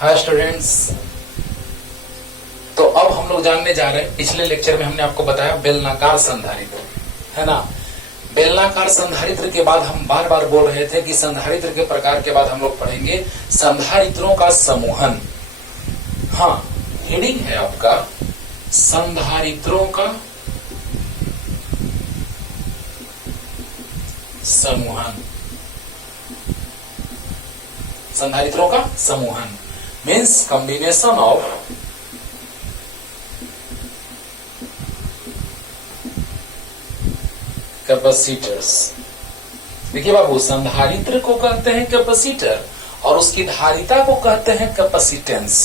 Hi students. तो अब हम लोग जानने जा रहे हैं, पिछले लेक्चर में हमने आपको बताया बेलनाकार संधारित्र, है ना। बेलनाकार संधारित्र के बाद हम बार बार बोल रहे थे कि संधारित्र के प्रकार के बाद हम लोग पढ़ेंगे संधारित्रों का समूहन। हाँ, हेडिंग है आपका संधारित्रों का समूहन। संधारित्रों का समूहन मीन्स कॉम्बिनेशन ऑफ कैपेसिटर्स। देखिए बाबू, संधारित्र को कहते हैं कैपेसिटर और उसकी धारिता को कहते हैं कैपेसिटेंस।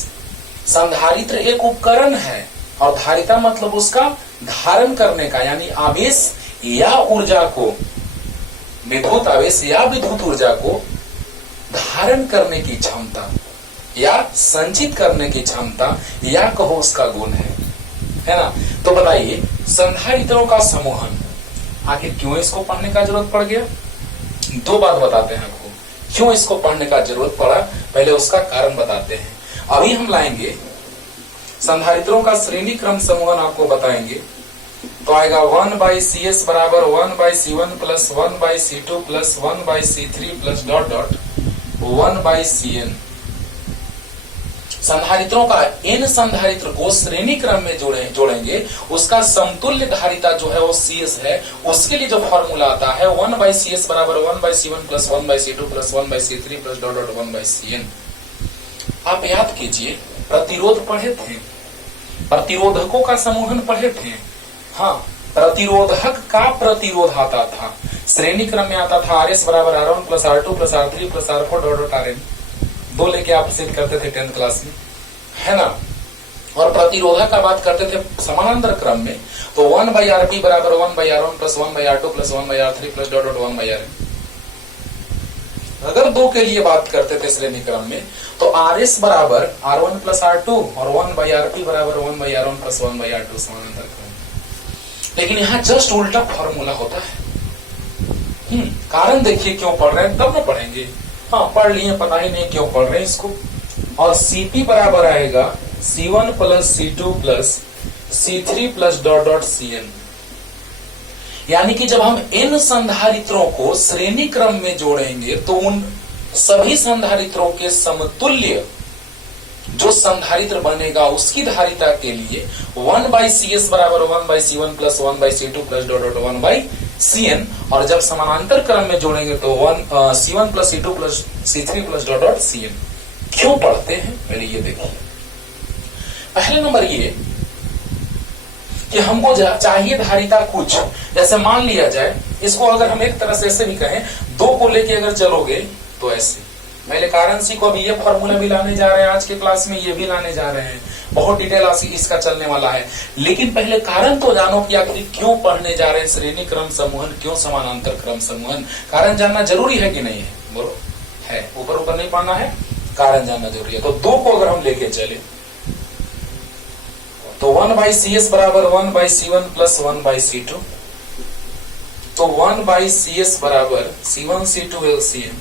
संधारित्र एक उपकरण है और धारिता मतलब उसका धारण करने का, यानी आवेश या ऊर्जा को, विद्युत आवेश या विद्युत ऊर्जा को धारण करने की क्षमता या संचित करने की क्षमता या कहो उसका गुण है ना। तो बताइए, संधारित्रों का समूहन आखिर क्यों इसको पढ़ने का जरूरत पड़ गया? दो बात बताते हैं आपको, क्यों इसको पढ़ने का जरूरत पड़ा, पहले उसका कारण बताते हैं। अभी हम लाएंगे संधारित्रों का श्रेणी क्रम समूहन, आपको बताएंगे। तो आएगा 1/CS बराबर 1/C1 plus 1/C2 plus 1/C3 plus dot dot 1/CN। संधारित्रों का n संधारित्र को श्रेणी क्रम में जोड़ेंगे, उसका समतुल्य धारिता जो है वो CS है। उसके लिए जो फॉर्मूला आता है 1/CS बराबर 1/C1 plus 1/C2 plus 1/C3 plus dot dot 1/CN। आप याद कीजिए, प्रतिरोध पढ़े थे, प्रतिरोधकों का समूहन पढ़े थे। हाँ, प्रतिरोधक का प्रतिरोध आता था, श्रेणी क्रम में आता था RS बराबर R1 plus R2 plus R3 plus R4 dot dot RN। दो लेके आप सिद्ध करते थे 10th क्लास में, है ना। और प्रतिरोधक का बात करते थे समानांतर क्रम में, तो 1/RP बराबर 1/R1 plus 1/R2 plus 1/R3 plus dot dot 1/RN। अगर दो के लिए बात करते थे श्रेणी क्रम में, तो RS बराबर R1 प्लस R2 और 1/RP बराबर 1/R1 प्लस 1/R2 समानांतर क्रम। लेकिन यहाँ जस्ट उल्टा फॉर्मूला होता है। कारण देखिए क्यों पढ़ रहे हैं, तब न पढ़ेंगे। हाँ, पढ़ लिए, पता ही नहीं क्यों पढ़ रहे हैं इसको। और CP बराबर आएगा C1 plus C2 plus C3 plus dot dot CN। यानी कि जब हम इन संधारित्रों को श्रेणी क्रम में जोड़ेंगे तो उन सभी संधारित्रों के समतुल्य जो संधारित्र बनेगा उसकी धारिता के लिए 1/CS बराबर 1/C1 plus 1/C2 plus dot dot 1/CN। और जब समानांतर क्रम में जोड़ेंगे तो C1 plus C2 plus C3 plus dot dot CN। क्यों पढ़ते हैं, पहले ये देखिए। पहले नंबर ये कि हमको चाहिए धारिता कुछ, जैसे मान लिया जाए, इसको अगर हम एक तरह से ऐसे भी कहें, दो को लेके अगर चलोगे तो ऐसे। पहले कारण सी को अभी ये फॉर्मूला भी लाने जा रहे हैं, आज के क्लास में ये भी लाने जा रहे हैं, बहुत डिटेल इसका चलने वाला है। लेकिन पहले कारण तो जानो कि आखिर क्यों पढ़ने जा रहे हैं श्रेणी क्रम समूहन, क्यों समानांतर क्रम समूहन। कारण जानना जरूरी है कि नहीं है? बोलो, है। ऊपर ऊपर नहीं पढ़ना है, कारण जानना जरूरी है। तो दो को अगर हम लेके चले तो 1/CS बराबर 1/C1 प्लस 1/C2, तो 1/CS बराबर C1 C2 LCM।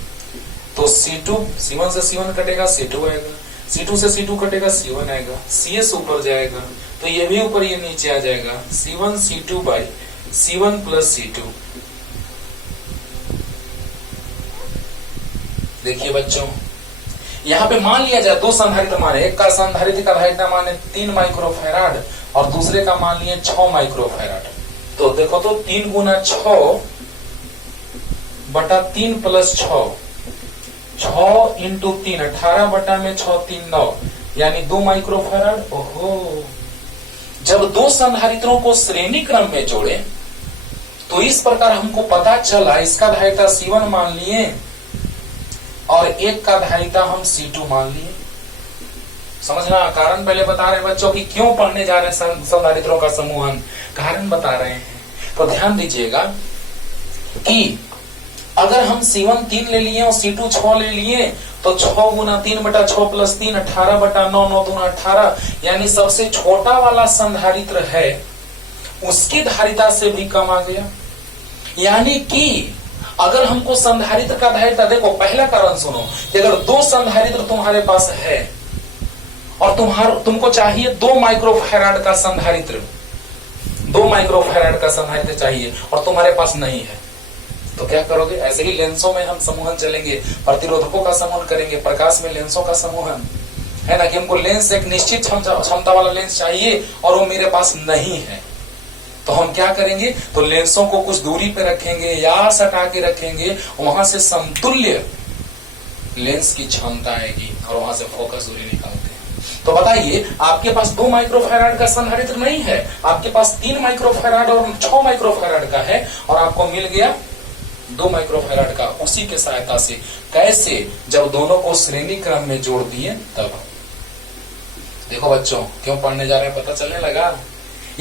तो C1 से C1 कटेगा, C2 आएगा, C2 से C2 कटेगा, C1 आएगा, CS ऊपर जाएगा तो ये भी ऊपर, ये नीचे आ जाएगा, C1 C2 by C1 plus C2। देखिए बच्चों, यहाँ पे मान लिया जाए दो संधारित्र माने, एक का संधारित्र का धारिता माने 3 माइक्रोफैराड और दूसरे का मान लिए 6 माइक्रोफैराड। तो देखो तो 3 गुना 6 बटा 3 प्लस 6, 6 इंटू 3 18 बटा में 6 3 9, यानी 2 माइक्रोफैराड। ओहो, जब दो संधारित्रों को श्रेणी क्रम में जोड़े तो इस प्रकार हमको पता चला, इसका धारिता C1 मान लिए और एक का धारिता हम C2 मान लिए। समझना, कारण पहले बता रहे हैं बच्चों की क्यों पढ़ने जा रहे हैं संधारित्रों का समूहन, कारण बता रहे हैं। तो ध्यान दीजिएगा कि अगर हम C1 3 ले लिए और C2 6 ले लिए तो 6 गुना 3 बटा 6 प्लस 3 18 बटा 9 9 दूना 18, यानी सबसे छोटा वाला संधारित्र है उसकी धारिता से भी कम आ गया। यानी कि अगर हमको संधारित्र का धारिता, देखो पहला कारण सुनो कि अगर दो संधारित्र तुम्हारे पास है और तुमको चाहिए 2 माइक्रोफैराड का संधारित्र, 2 माइक्रोफैराड का संधारित्र चाहिए और तुम्हारे पास नहीं है, तो क्या करोगे? ऐसे ही लेंसों में हम समूहन चलेंगे, प्रतिरोधकों का समूहन करेंगे, प्रकाश में लेंसों का समूहन, है ना, कि हमको लेंस एक निश्चित क्षमता वाला लेंस चाहिए और वो मेरे पास नहीं है, तो हम क्या करेंगे? तो लेंसों को कुछ दूरी पे रखेंगे या सटा के रखेंगे, वहां से समतुल्य लेंस की क्षमता आएगी और वहां से फोकस दूरी निकालते हैं। तो बताइए, आपके पास 2 माइक्रोफैराड का संधारित्र नहीं है, आपके पास 3 माइक्रोफैराड और 6 माइक्रोफैराड का है, और आपको मिल गया 2 माइक्रोफैराड का। उसी के सहायता से कैसे? जब दोनों को श्रेणी क्रम में जोड़ दिए तब। देखो बच्चों, क्यों पढ़ने जा रहे हैं पता चलने लगा?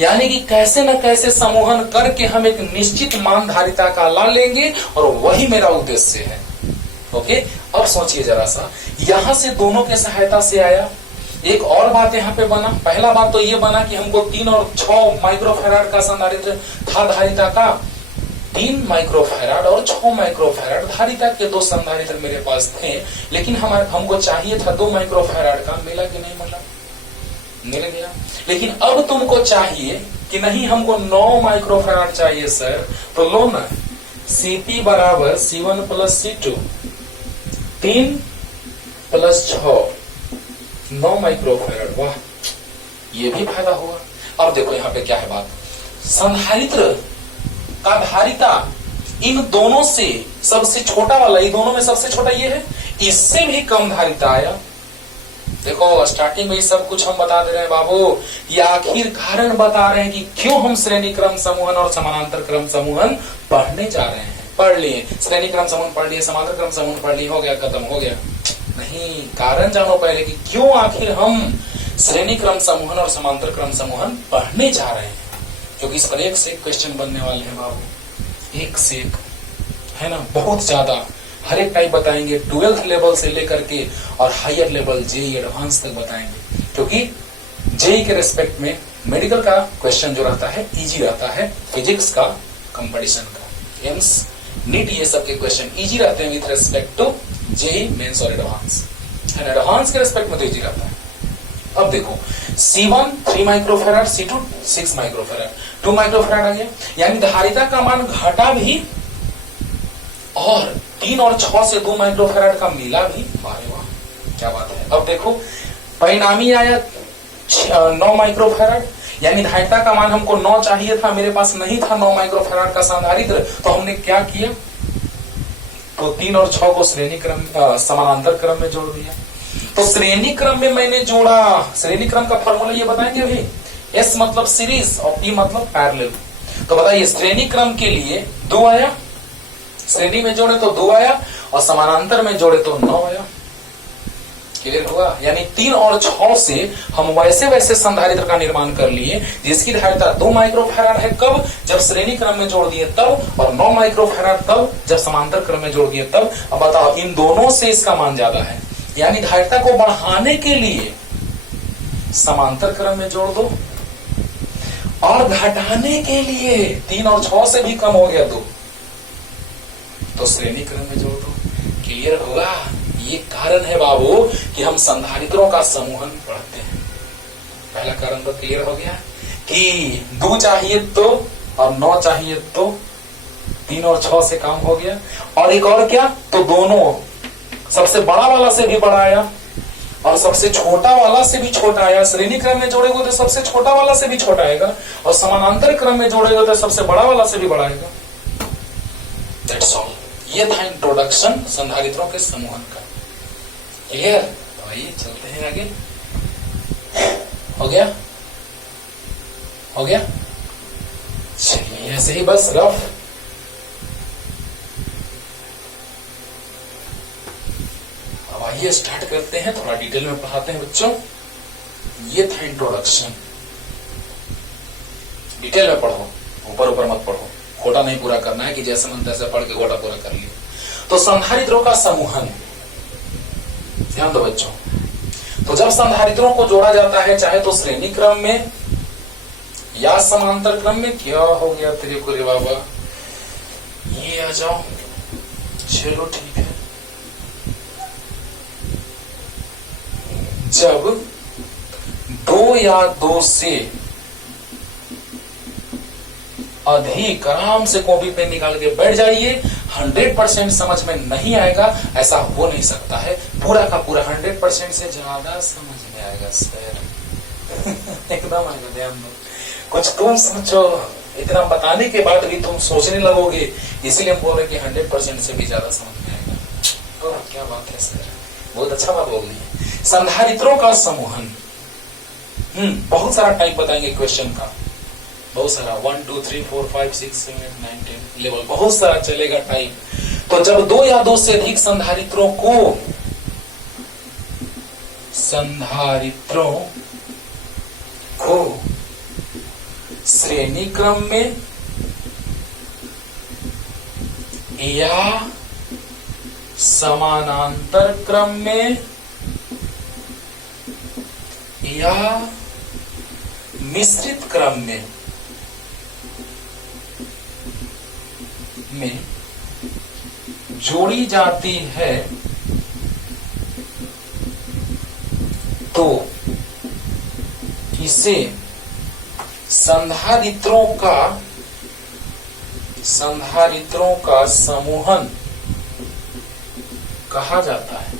यानी कि कैसे न कैसे समूहन करके हम एक निश्चित मान धारिता का ला लेंगे, और वही मेरा उद्देश्य है। ओके, अब सोचिए जरा सा, यहां से दोनों के सहायता से आया। एक और बात यहाँ पे बना, पहला बात तो ये बना कि हमको 3 और 6 माइक्रोफैराड का संधारित्र था धारिता का, 3 माइक्रोफैराड और 6 माइक्रोफैराड धारिता के 2 संधारित्र मेरे पास थे, लेकिन हमको चाहिए था 2 माइक्रोफैराड का। मिला कि नहीं मिला? मिल गया। लेकिन अब तुमको चाहिए कि नहीं, हमको 9 माइक्रोफैराड चाहिए सर, तो लो ना, Cp बराबर C1 plus C2, 3 plus 6, 9 microfarad. वाह, ये भी फायदा हुआ। अब देखो यहाँ पे क्या है बात, संधारित्र का धारिता इन दोनों से सबसे छोटा वाला, ये दोनों में सबसे छोटा ये है, इससे भी कम धारिता आया। देखो, स्टार्टिंग में सब कुछ हम बता दे रहे हैं बाबू, ये आखिर कारण बता रहे हैं कि क्यों हम श्रेणी क्रम समूहन और समानांतर क्रम समूहन पढ़ने जा रहे हैं। पढ़ लिए, श्रेणी क्रम समूहन पढ़ लिए, समानांतर क्रम समूहन पढ़ लिए, हो गया, खत्म हो गया? नहीं, कारण जानो पहले कि क्यों आखिर हम श्रेणी क्रम समूहन और समांतर क्रम समूहन पढ़ने जा रहे हैं, क्योंकि इस पर एक से एक क्वेश्चन बनने वाले हैं बाबू, एक से एक, है ना, बहुत ज्यादा। हर एक टाइप बताएंगे, 12th लेवल से लेकर के और हायर लेवल जेई एडवांस तक बताएंगे, क्योंकि जेई के रेस्पेक्ट में मेडिकल का क्वेश्चन जो रहता है इजी रहता है, फिजिक्स का, कंपटीशन का, एम्स, नीट, ये सब के क्वेश्चन इजी रहते हैं with respect to JEE Mains और एडवांस, है ना। एडवांस के रेस्पेक्ट में तो इजी रहता है। अब देखो, C1 3 microfarad, C2 6 microfarad, 2 microfarad आ गया, यानी धारिता का मान घटा भी और 3 और 6 से 2 माइक्रोफैराड का मिला भी। अरे वाह, क्या बात है। अब देखो, परिणामी आया 9 माइक्रोफैराड, यानी धारिता का मान हमको 9 चाहिए था, मेरे पास नहीं था 9 माइक्रोफैराड का संधारित्र, तो हमने क्या किया? तो 3 और 6 को श्रेणी क्रम समानांतर क्रम में जोड़ दिया। तो श्रेणी क्रम में मैंने जोड़ा, श्रेणी क्रम का फॉर्मूला ये बताएंगे अभी, S मतलब सीरीज और P मतलब पैरेलल। तो बताइए, श्रेणी क्रम के लिए 2 आया, श्रेणी में जोड़े तो 2 आया और समानांतर में जोड़े तो 9 आया। क्लियर हुआ? यानी 3 और 6 से हम वैसे वैसे संधारित्र का निर्माण कर लिए जिसकी धारिता 2 माइक्रोफैराड है, कब? जब श्रेणी क्रम में जोड़ दिए तब, और 9 माइक्रोफैराड तब जब समांतर क्रम में जोड़ दिए तब। अब बताओ, इन दोनों से इसका मान ज्यादा है, यानी धारिता को बढ़ाने के लिए समांतर क्रम में जोड़ दो, और घटाने के लिए 3 और 6 से भी कम हो गया 2, तो श्रेणी क्रम में जोड़ दो। क्लियर होगा? ये कारण है बाबू कि हम संधारित्रों का समूहन पढ़ते हैं। पहला कारण तो क्लियर हो गया कि 2 चाहिए तो और 9 चाहिए तो 3 और 6 से काम हो गया। और एक और क्या, तो दोनों सबसे बड़ा वाला से भी बड़ा आया और सबसे छोटा वाला से भी छोटा आया। श्रेणी क्रम में जोड़ेगा तो सबसे छोटा वाला से भी छोटा आएगा, और समानांतर क्रम में जोड़ेगा तो सबसे बड़ा वाला से भी बड़ा आएगा। That's all. ये था इंट्रोडक्शन संधारित्रों के समूहन का। क्लियर? तो आइए चलते हैं आगे। हो गया? हो गया? चलिए, ऐसे ही बस रफ। अब आइए स्टार्ट करते हैं, थोड़ा डिटेल में पढ़ाते हैं बच्चों। ये था इंट्रोडक्शन। डिटेल में पढ़ो, ऊपर ऊपर मत पढ़ो, घोटा नहीं पूरा करना है कि जैसे मन तैसे पढ़ के घोटा पूरा कर लिया। तो संधारित्रों का समूहन, ध्यान दो बच्चों। तो जब संधारित्रों को जोड़ा जाता है, चाहे तो श्रेणी क्रम में या समांतर क्रम में, क्या हो गया तेरे को रे बाबा, ये आ जाओ, चलो ठीक है। जब दो या दो से अधिक, आराम से कॉपी पेन निकाल के बैठ जाइए। 100% समझ में नहीं आएगा ऐसा हो नहीं सकता है, पूरा का पूरा 100% से ज्यादा समझ में आएगा सर। एकदम आएगा, ध्यान दो। कुछ तुम सोचो, इतना बताने के बाद भी तुम सोचने लगोगे, इसीलिए हम बोल रहे कि 100% से भी ज्यादा समझ में आएगा। तो क्या बात है सर, बहुत अच्छा बात बोल दी। संधारित्रों का समूहन, बहुत सारा टाइप बताएंगे क्वेश्चन का, बहुत सारा 1 2 3 4 5 6 7 8 9 10 11 बहुत सारा चलेगा टाइप। तो जब दो या दो से अधिक संधारित्रों को श्रेणी क्रम में या समानांतर क्रम में या मिश्रित क्रम में जोड़ी जाती है तो इसे संधारित्रों का समूहन कहा जाता है।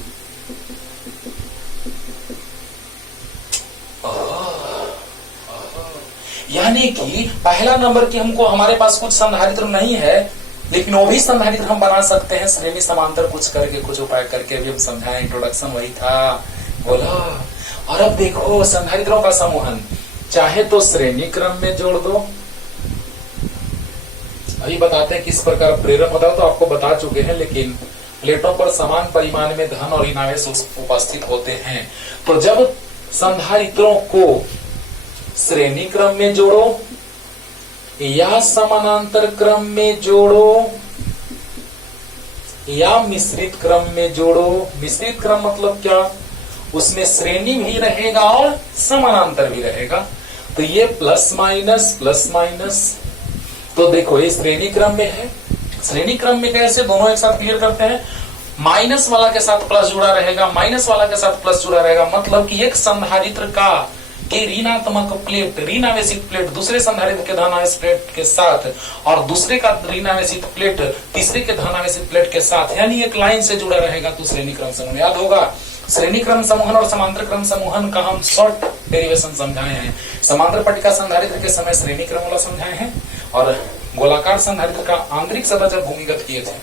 यानी कि पहला नंबर की हमको, हमारे पास कुछ संधारित्र नहीं है लेकिन वो भी संधारित्र हम बना सकते हैं श्रेणी समांतर कुछ करके, कुछ उपाय करके। अभी हम समझाए, इंट्रोडक्शन वही था, बोला। और अब देखो संधारित्रों का समूहन, चाहे तो श्रेणी क्रम में जोड़ दो। अभी बताते हैं किस प्रकार प्रेरण होता है, तो आपको बता चुके हैं, लेकिन प्लेटों पर समान परिमाण में धन और ऋण आवेश उपस्थित होते हैं। तो जब संधारित्रों को श्रेणी क्रम में जोड़ो या समानांतर क्रम में जोड़ो या मिश्रित क्रम में जोड़ो। मिश्रित क्रम मतलब क्या, उसमें श्रेणी भी रहेगा और समानांतर भी रहेगा। तो ये प्लस माइनस, तो देखो ये श्रेणी क्रम में है। श्रेणी क्रम में कैसे, दोनों एक साथ क्लियर करते हैं। माइनस वाला के साथ प्लस जुड़ा रहेगा, माइनस वाला के साथ प्लस जुड़ा रहेगा, मतलब कि एक संधारित्र का के ऋणात्मक प्लेट, ऋण आवेशित प्लेट दूसरे संधारित्र के धन आवेशित प्लेट के साथ, और दूसरे का ऋण आवेशित प्लेट तीसरे के धन आवेशित प्लेट के साथ, यानी एक लाइन से जुड़ा रहेगा तो श्रेणी क्रम समूहन। याद होगा, श्रेणी क्रम समूहन और समांतर क्रम समूहन का हम शॉर्ट डेरिवेशन समझाए हैं। समांतर पट्टिका संधारित्र के समय श्रेणी क्रम वाला समझाए हैं, और गोलाकार संधारित्र का आंतरिक सतह जब भूमिगत किए थे,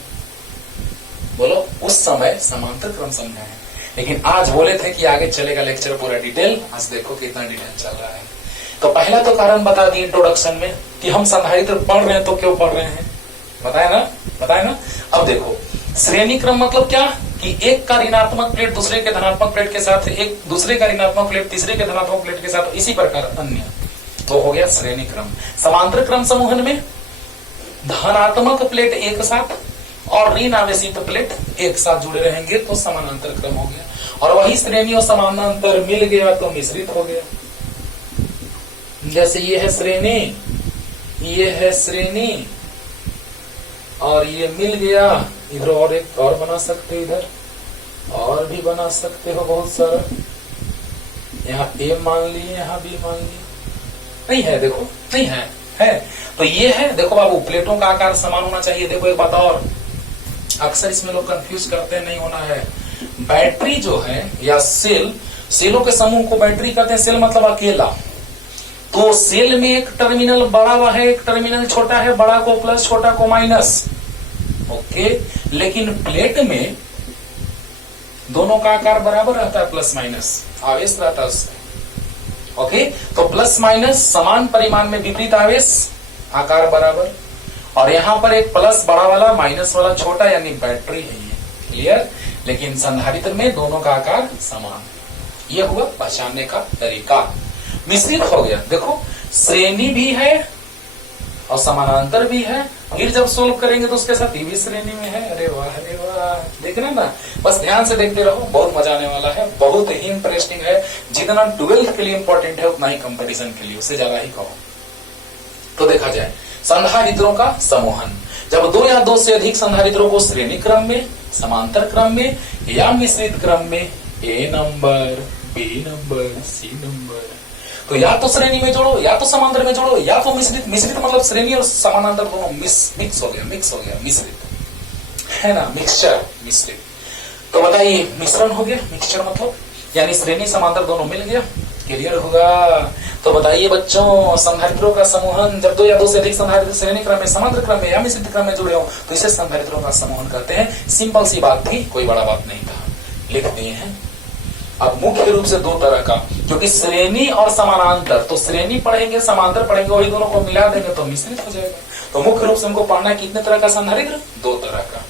बोलो, उस समय समांतर क्रम समझाए हैं। लेकिन आज बोले थे कि आगे चलेगा लेक्चर पूरा डिटेल। आज देखो कितना डिटेल चल रहा है। तो पहला तो कारण बता दिए इंट्रोडक्शन में कि हम संधारित्र पढ़ रहे हैं, तो क्यों पढ़ रहे हैं, बताए ना। अब देखो श्रेणी क्रम मतलब क्या, कि एक का ऋणात्मक प्लेट दूसरे के धनात्मक प्लेट के साथ, एक दूसरे का ऋणात्मक प्लेट तीसरे के धनात्मक प्लेट के साथ, इसी प्रकार अन्य, तो हो गया श्रेणी क्रम। समांतर क्रम समूहन में धनात्मक प्लेट एक साथ और ऋण आवेशित प्लेट एक साथ जुड़े रहेंगे तो समानांतर क्रम हो गया। और वही श्रेणी और समानांतर मिल गया तो मिश्रित हो गया। जैसे ये है श्रेणी, ये है श्रेणी, और ये मिल गया, इधर और एक और बना सकते हो, इधर और भी बना सकते हो बहुत सारा। यहाँ ए मान लिए, यहाँ बी मान लिए, नहीं है, देखो नहीं है, तो ये है। देखो बाबू, प्लेटों का आकार समान होना चाहिए। देखो एक बात और, अक्सर इसमें लोग कंफ्यूज करते हैं, नहीं होना है। बैटरी जो है या सेल, सेलों के समूह को बैटरी कहते हैं। सेल मतलब अकेला, तो सेल में एक टर्मिनल बड़ा हुआ है, एक टर्मिनल छोटा है, बड़ा को प्लस छोटा को माइनस, ओके। लेकिन प्लेट में दोनों का आकार बराबर रहता है, प्लस माइनस आवेश रहता है उसमें, ओके। तो प्लस माइनस समान परिमाण में विपरीत आवेश, आकार बराबर। और यहाँ पर एक प्लस बड़ा वाला माइनस वाला छोटा, यानी बैटरी है ये, क्लियर। लेकिन संधारित्र में दोनों का आकार समान। ये हुआ पहचानने का तरीका। मिश्रित हो गया, देखो श्रेणी भी है और समानांतर भी है। फिर जब सोल्व करेंगे तो उसके साथ ये भी श्रेणी में है। अरे वाह, अरे वाह, देख रहे ना, बस ध्यान से देखते रहो, बहुत मजा आने वाला है, बहुत ही इंटरेस्टिंग है। जितना 12th के लिए इंपॉर्टेंट है उतना ही कंपैरिजन के लिए, उससे ज्यादा ही कहो। तो देखा जाए संधारित्रों का समूहन, जब दो या दो से अधिक संधारित्रों को श्रेणी क्रम में, समांतर क्रम में या मिश्रित क्रम में, A number, B number, C number, तो या तो श्रेणी में जोड़ो, या तो समांतर में जोड़ो, या तो मिश्रित। मिश्रित मतलब श्रेणी और समानांतर दोनों मिक्स हो गया, मिश्रित है ना, मिक्सचर, मिश्रित। तो बताइए मिश्रण हो गया, मिक्सचर मतलब यानी श्रेणी समांतर दोनों मिल गया, क्लियर होगा। तो बताइए बच्चों, संधारित्रों का समूहन जब दो या दो से अधिक संधारित्र श्रेणी क्रम में, समांतर क्रम में या मिश्रित क्रम में जुड़े हो तो इसे संधारित्रों का समूहन कहते हैं। सिंपल सी बात थी, कोई बड़ा बात नहीं था, लिख दिए हैं। अब मुख्य रूप से दो तरह का, क्योंकि श्रेणी और समानांतर, तो श्रेणी पढ़ेंगे समांतर पढ़ेंगे, वही दोनों को मिला देंगे तो मिश्रित हो जाएगा। तो मुख्य रूप से हमको पढ़ना है कितने तरह का संधारित्र, दो तरह का,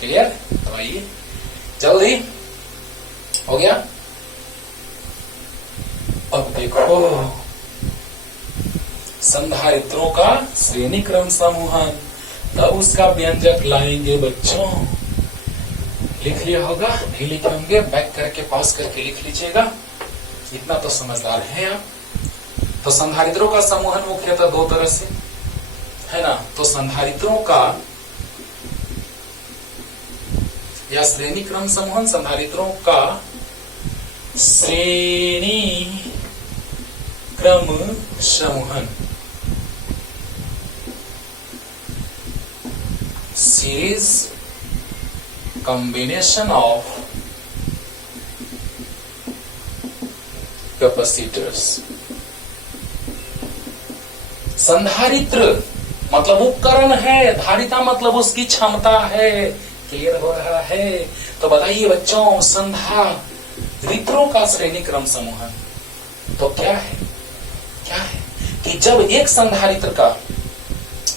क्लियर। तो आइए जल्दी हो गया। अब देखो संधारित्रों का श्रेणी क्रम समूहन, तब उसका व्यंजक लाएंगे बच्चों। लिख लिया होगा, नहीं लिखे होंगे बैक करके पॉज करके लिख लीजिएगा, इतना तो समझदार है आप। तो संधारित्रों का समूहन मुख्यतः दो तरह से है ना। तो संधारित्रों का या श्रेणी क्रम समूहन, संधारित्रों का श्रेणी क्रम समूहन, सीरीज combination of capacitors। संधारित्र मतलब उपकरण है, धारिता मतलब उसकी क्षमता है, क्लियर हो रहा है। तो बताइए बच्चों, संधारित्रों का श्रेणी क्रम समूहन तो क्या है, क्या है कि जब एक संधारित्र का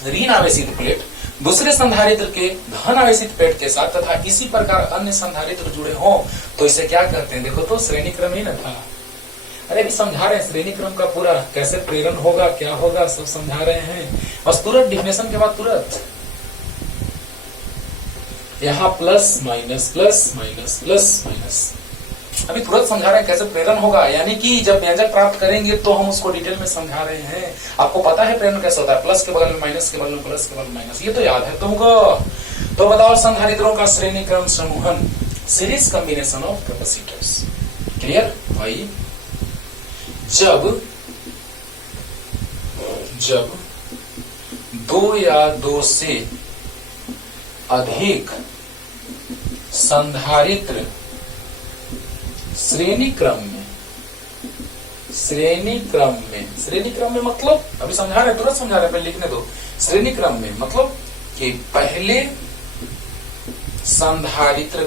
ऋण आवेशित प्लेट दूसरे संधारित्र के धन आवेशित प्लेट के साथ तथा इसी प्रकार अन्य संधारित्र जुड़े हों तो इसे क्या कहते हैं। देखो तो श्रेणी क्रम ही न था, अरे भी समझा रहे हैं श्रेणी क्रम का पूरा कैसे प्रेरण होगा, क्या होगा, सब समझा रहे हैं। बस तुरंत डिफिनेशन के बाद तुरंत यहाँ plus minus plus minus plus minus, अभी तुरंत समझा रहे हैं कैसे प्रेरण होगा, यानी कि जब व्यंजक प्राप्त करेंगे तो हम उसको डिटेल में समझा रहे हैं। आपको पता है प्रेरण कैसे होता है, प्लस के बगल में माइनस के बगल में प्लस के बगल में माइनस, ये तो याद है तुमको। तो बताओ संधारित्रों का श्रेणी क्रम समूहन, series combination of capacitors, clear भाई। जब दो या दो से अधिक संधारित्र श्रेणी क्रम में मतलब अभी समझा रहे, तुरंत समझा रहे, पहले लिखने दो। श्रेणी क्रम में मतलब कि पहले संधारित्र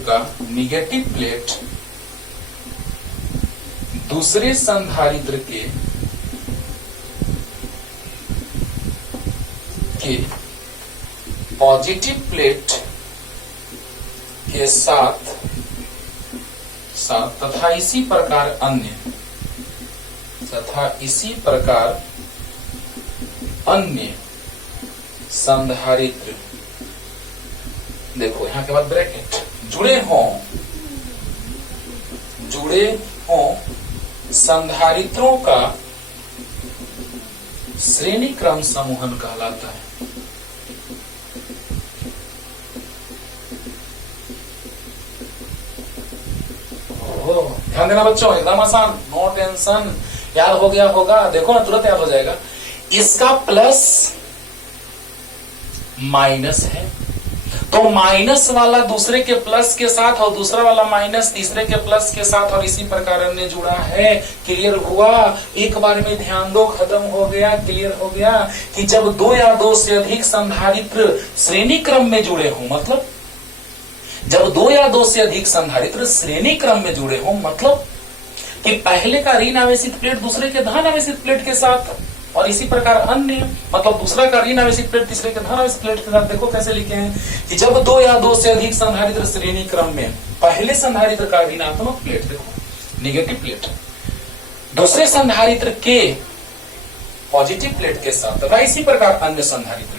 का निगेटिव प्लेट दूसरे संधारित्र के पॉजिटिव प्लेट के साथ तथा इसी प्रकार अन्य संधारित्र, देखो यहां के बाद ब्रैकेट, जुड़े हों संधारित्रों का श्रेणी क्रम समूहन कहलाता है। ध्यान देना बच्चों, एकदम आसान, नो टेंशन, याद हो गया होगा, देखो ना तुरंत याद हो जाएगा। इसका प्लस माइनस है तो माइनस वाला दूसरे के प्लस के साथ और दूसरा वाला माइनस तीसरे के प्लस के साथ और इसी प्रकार अन्य जुड़ा है, क्लियर हुआ। एक बार में ध्यान दो, खत्म हो गया, क्लियर हो गया कि जब दो या दो से अधिक संधारित्र श्रेणी क्रम में जुड़े हों, मतलब जब दो या दो से अधिक संधारित्र श्रेणी क्रम में जुड़े हों, मतलब कि पहले का ऋण आवेशित प्लेट दूसरे के धन आवेशित प्लेट के साथ और इसी प्रकार अन्य, मतलब दूसरा का ऋण आवेशित प्लेट तीसरे के धन आवेशित प्लेट के साथ। देखो कैसे लिखे हैं कि जब दो या दो से अधिक संधारित्र श्रेणी क्रम में पहले संधारित्र का ऋणात्मक प्लेट, देखो निगेटिव प्लेट, दूसरे संधारित्र के पॉजिटिव प्लेट के साथ तथा इसी प्रकार अन्य संधारित्र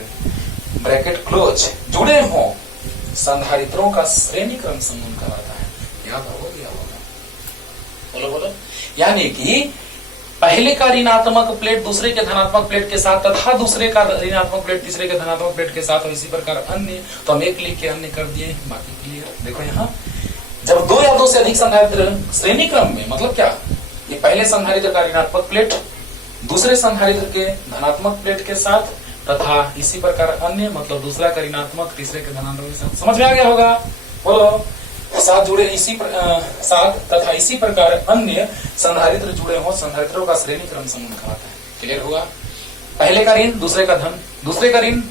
ब्रैकेट क्लोज जुड़े हों, संधारित्रों का श्रेणी क्रम समूहन कहलाता है। याद हो गया होगा, बोलो बोलो। यानी कि पहले का ऋणात्मक प्लेट दूसरे के धनात्मक प्लेट के साथ तथा दूसरे का ऋणात्मक प्लेट तीसरे के धनात्मक प्लेट के साथ और इसी प्रकार अन्य, तो हम एक लिख के अन्य कर दिए, बाकी क्लियर। देखो यहाँ जब दो या दो से अधिक संधारित्र श्रेणी क्रम में, मतलब क्या, ये पहले संधारित्र का ऋणात्मक प्लेट दूसरे संधारित्र के धनात्मक प्लेट के साथ तथा इसी प्रकार अन्य, मतलब दूसरा का ऋणात्मक तीसरे के धनात्मक के साथ। समझ में आ गया होगा? बोलो। साथ जुड़े साथ तथा इसी प्रकार अन्य संधारित्र जुड़े हो, संधारित्रों का श्रेणी क्रम समूह कहलाता है। क्लियर हुआ? पहले का ऋण दूसरे का धन, दूसरे का ऋण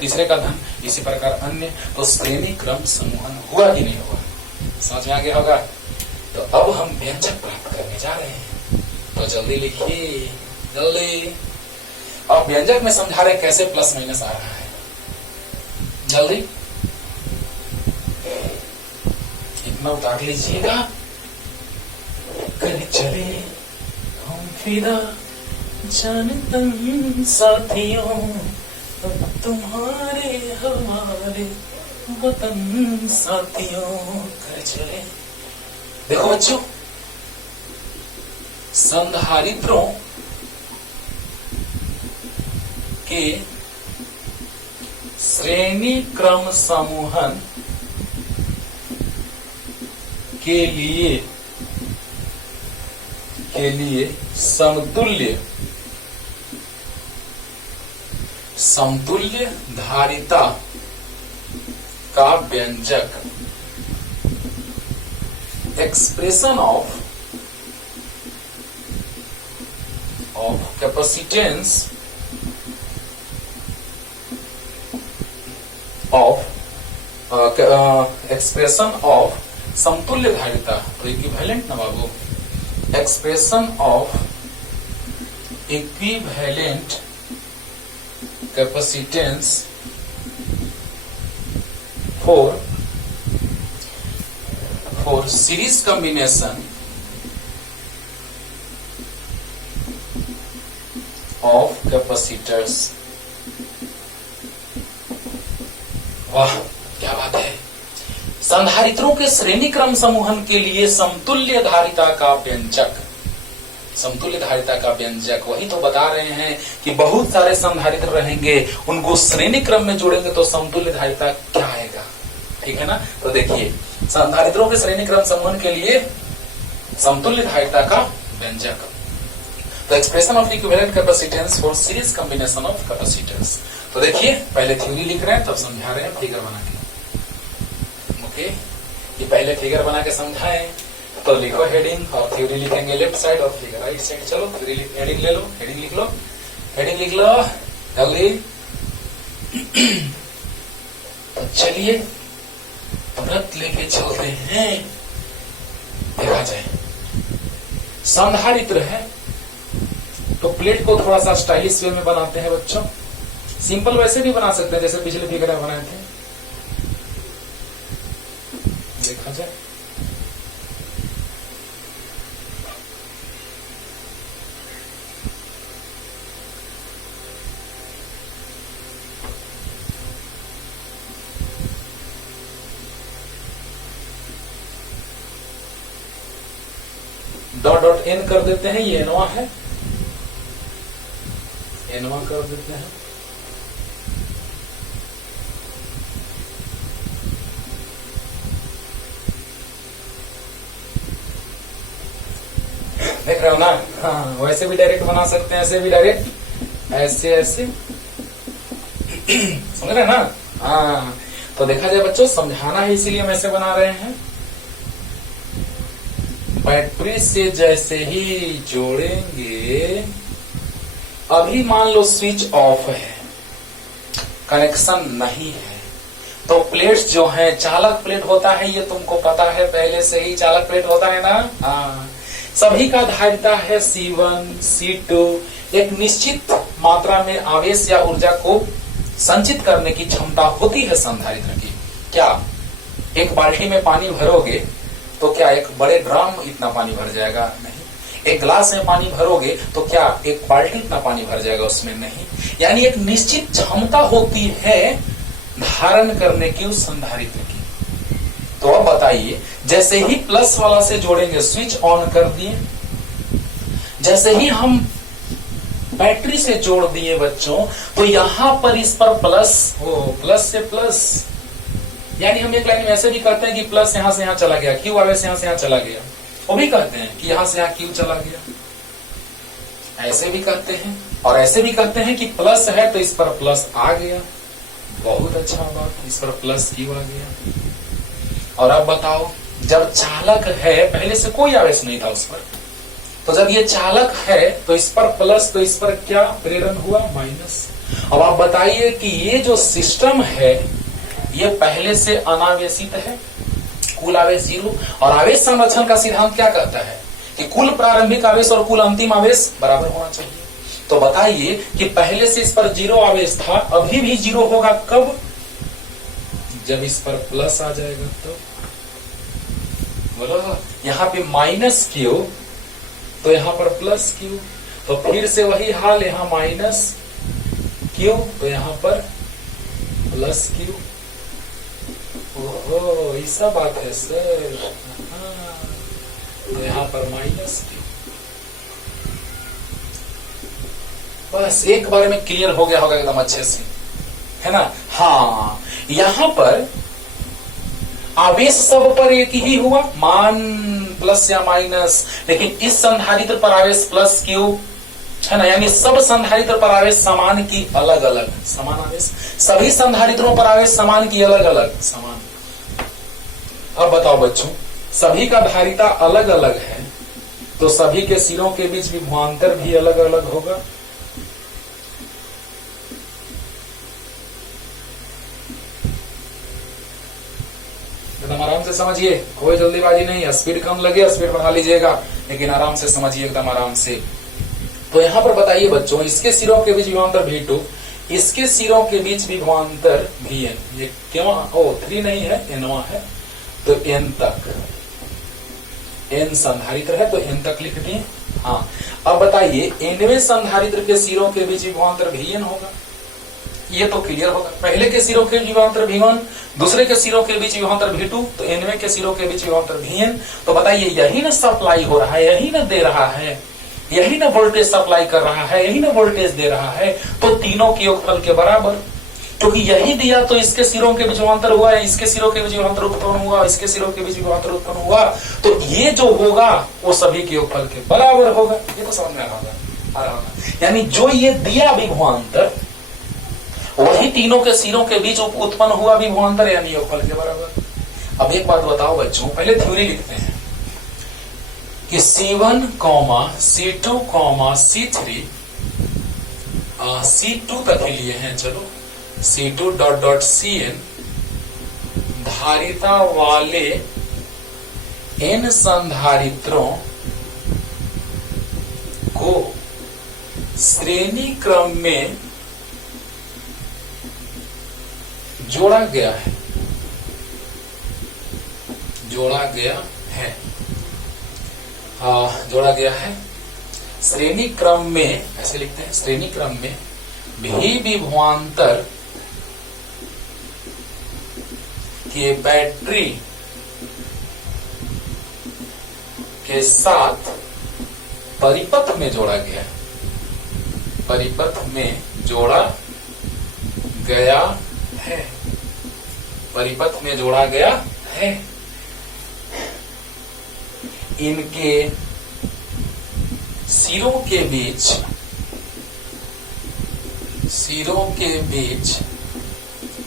तीसरे का धन, इसी प्रकार अन्य, तो श्रेणी क्रम समूहन हुआ कि नहीं हुआ? समझ में आ गया होगा? तो अब हम व्यंजक प्राप्त करने जा रहे हैं, तो जल्दी लिखिए, जल्दी। अब व्यंजक में समझा रहे कैसे प्लस माइनस आ रहा है, जल्दी इतना उतार लीजिएगा। कर चले हम फिदा जानतम साथियों, तुम्हारे हमारे वतन साथियों, कर चले। देखो बच्चों, संधारित्रों के श्रेणी क्रम समूहन के लिए समतुल्य धारिता का व्यंजक, expression of capacitance expression of समतुल्य धारिता, तो इक्विवेलेंट ना बाबू, expression of equivalent capacitance for series combination of capacitors. वाह क्या बात है। संधारित्रों के श्रेणी क्रम समूहन के लिए समतुल्य धारिता का व्यंजक, समतुल्य धारिता का व्यंजक, वही तो बता रहे हैं कि बहुत सारे संधारित्र रहेंगे, उनको श्रेणी क्रम में जोड़ेंगे तो समतुल्य धारिता क्या आएगा, ठीक है ना। तो देखिए, संधारित्रों के श्रेणी क्रम समूहन के लिए समतुल्य धारिता का व्यंजक, तो expression of equivalent capacitance for series combination of capacitors. तो देखिए, पहले थ्योरी लिख रहे हैं तब समझा रहे हैं फिगर बना के। ओके, ये पहले फिगर बना के समझाएं, तो लिखो हेडिंग और थ्योरी लिखेंगे लेफ्ट साइड और फिगर राइट साइड। चलो थ्योरी हेडिंग ले लो, हेडिंग लिख लो, हेडिंग लिख लो जल्दी। तो चलिए तुरंत लेके चलते हैं, देखा जाए। संधारित्र है तो प्लेट को थोड़ा सा स्टाइलिश वे में बनाते हैं बच्चों। सिंपल वैसे भी बना सकते हैं जैसे पिछले फिगर में बनाए थे, देखा जाए। डॉट डॉट एन कर देते हैं, ये एनवा है, एनवा कर देते हैं। देख रहे हो ना? हाँ, वैसे भी डायरेक्ट बना सकते हैं, ऐसे भी डायरेक्ट, ऐसे ऐसे समझ रहे हैं ना? हाँ, तो देखा जाए बच्चों, समझाना है इसीलिए हम ऐसे बना रहे हैं। बैटरी से जैसे ही जोड़ेंगे, अभी मान लो स्विच ऑफ है, कनेक्शन नहीं है, तो प्लेट्स जो है, चालक प्लेट होता है, ये तुमको पता है पहले से ही, चालक प्लेट होता है ना। हाँ, सभी का धारिता है C1, C2, एक निश्चित मात्रा में आवेश या ऊर्जा को संचित करने की क्षमता होती है संधारित्र की। क्या एक बाल्टी में पानी भरोगे तो क्या एक बड़े ड्रम इतना पानी भर जाएगा? नहीं। एक ग्लास में पानी भरोगे तो क्या एक बाल्टी इतना पानी भर जाएगा? उसमें नहीं। यानी एक निश्चित क्षमता होती है धारण करने की उस संधारित्र की। तो अब बताइए, जैसे ही प्लस वाला से जोड़ेंगे, स्विच ऑन कर दिए, जैसे ही हम बैटरी से जोड़ दिए बच्चों, तो यहां पर इस पर प्लस, प्लस से प्लस यानी हम एक लाइन में ऐसे भी कहते हैं कि प्लस यहां से यहां चला गया, क्यू आवेश यहां से यहां चला गया, वो भी कहते हैं कि यहां से यहां क्यू चला गया, ऐसे भी कहते हैं। और ऐसे भी कहते हैं कि प्लस है तो इस पर प्लस आ गया, बहुत अच्छा बात, इस पर प्लस क्यू आ गया। और अब बताओ, जब चालक है, पहले से कोई आवेश नहीं था उस पर, तो जब ये चालक है तो इस पर प्लस, तो इस पर क्या प्रेरण हुआ, माइनस। अब आप बताइए कि ये जो सिस्टम है ये पहले से अनावेशित है, कुल आवेश 0। और आवेश संरक्षण का सिद्धांत क्या कहता है कि कुल प्रारंभिक आवेश और कुल अंतिम आवेश बराबर होना चाहिए। तो बताइए कि पहले से इस पर 0 आवेश था, अभी भी 0 होगा कब, जब इस पर प्लस आ जाएगा तो। बोलो, यहाँ पे माइनस क्यू तो यहाँ पर प्लस क्यू, तो फिर से वही हाल, यहाँ माइनस क्यू तो यहाँ पर प्लस क्यू। ओहो, ऐसा बात है सर, तो यहाँ पर माइनस क्यू। बस एक बार में क्लियर हो गया होगा एकदम अच्छे से, है ना। हाँ, यहाँ पर आवेश सब पर एक ही हुआ, मान प्लस या माइनस, लेकिन इस संधारित्र पर आवेश प्लस क्यू, है ना। यानी सब संधारित्र पर आवेश समान की अलग अलग, समान आवेश, सभी संधारित्रों पर आवेश समान की अलग अलग, समान। अब बताओ बच्चों, सभी का धारिता अलग अलग है, तो सभी के सिरों के बीच विभवांतर भी अलग अलग होगा। एकदम आराम से समझिए, कोई जल्दीबाजी नहीं है, स्पीड कम लगे स्पीड बढ़ा लीजिएगा, लेकिन आराम से समझिए, एकदम आराम से। तो यहाँ पर बताइए बच्चों, इसके सिरों के बीच विभवांतर V2, इसके सिरों के बीच विभवांतर Vn, ये क्यों 3 नहीं है, N है, तो N तक, N संधारित्र है तो N तक लिख दिए। हाँ, अब बताइए Nवें संधारित्र के सिरों के बीच विभवांतर Vn होगा, ये तो क्लियर होगा। पहले के सिरों के विभवांतर V1, दूसरे के सिरों के बीच विभवांतर V2, तो Nवें के सिरों के बीच विभवांतर Vn। तो बताइए यही ना सप्लाई हो रहा है, यही ना दे रहा है, यही ना वोल्टेज सप्लाई कर रहा है, यही ना वोल्टेज दे रहा है, तो तीनों के योगफल के बराबर, क्योंकि यही दिया तो इसके सिरों के बीच विभवांतर हुआ, इसके सिरों के बीच विभवांतर उत्पन्न हुआ, इसके सिरों के बीच विभवांतर उत्पन्न हुआ, तो ये जो होगा वो सभी के योगफल के बराबर होगा। ये तो समझ में आ रहा होगा। यानी जो ये दिया विभवांतर, वही तीनों के सिरों के बीच उत्पन्न हुआ विभवांतर, यानी योगफल के बराबर। अब एक बात बताओ बच्चों, पहले थ्योरी लिखते हैं कि C1, C2, C3, C2 तक ही लिए हैं, चलो C2 डॉट Cn धारिता वाले n संधारित्रों को श्रेणी क्रम में जोड़ा गया है, जोड़ा गया है श्रेणी क्रम में, ऐसे लिखते हैं, श्रेणी क्रम में भी विभवांतर के बैटरी के साथ परिपथ में जोड़ा गया है, परिपथ में जोड़ा गया है, परिपथ में जोड़ा गया है। इनके सिरों के बीच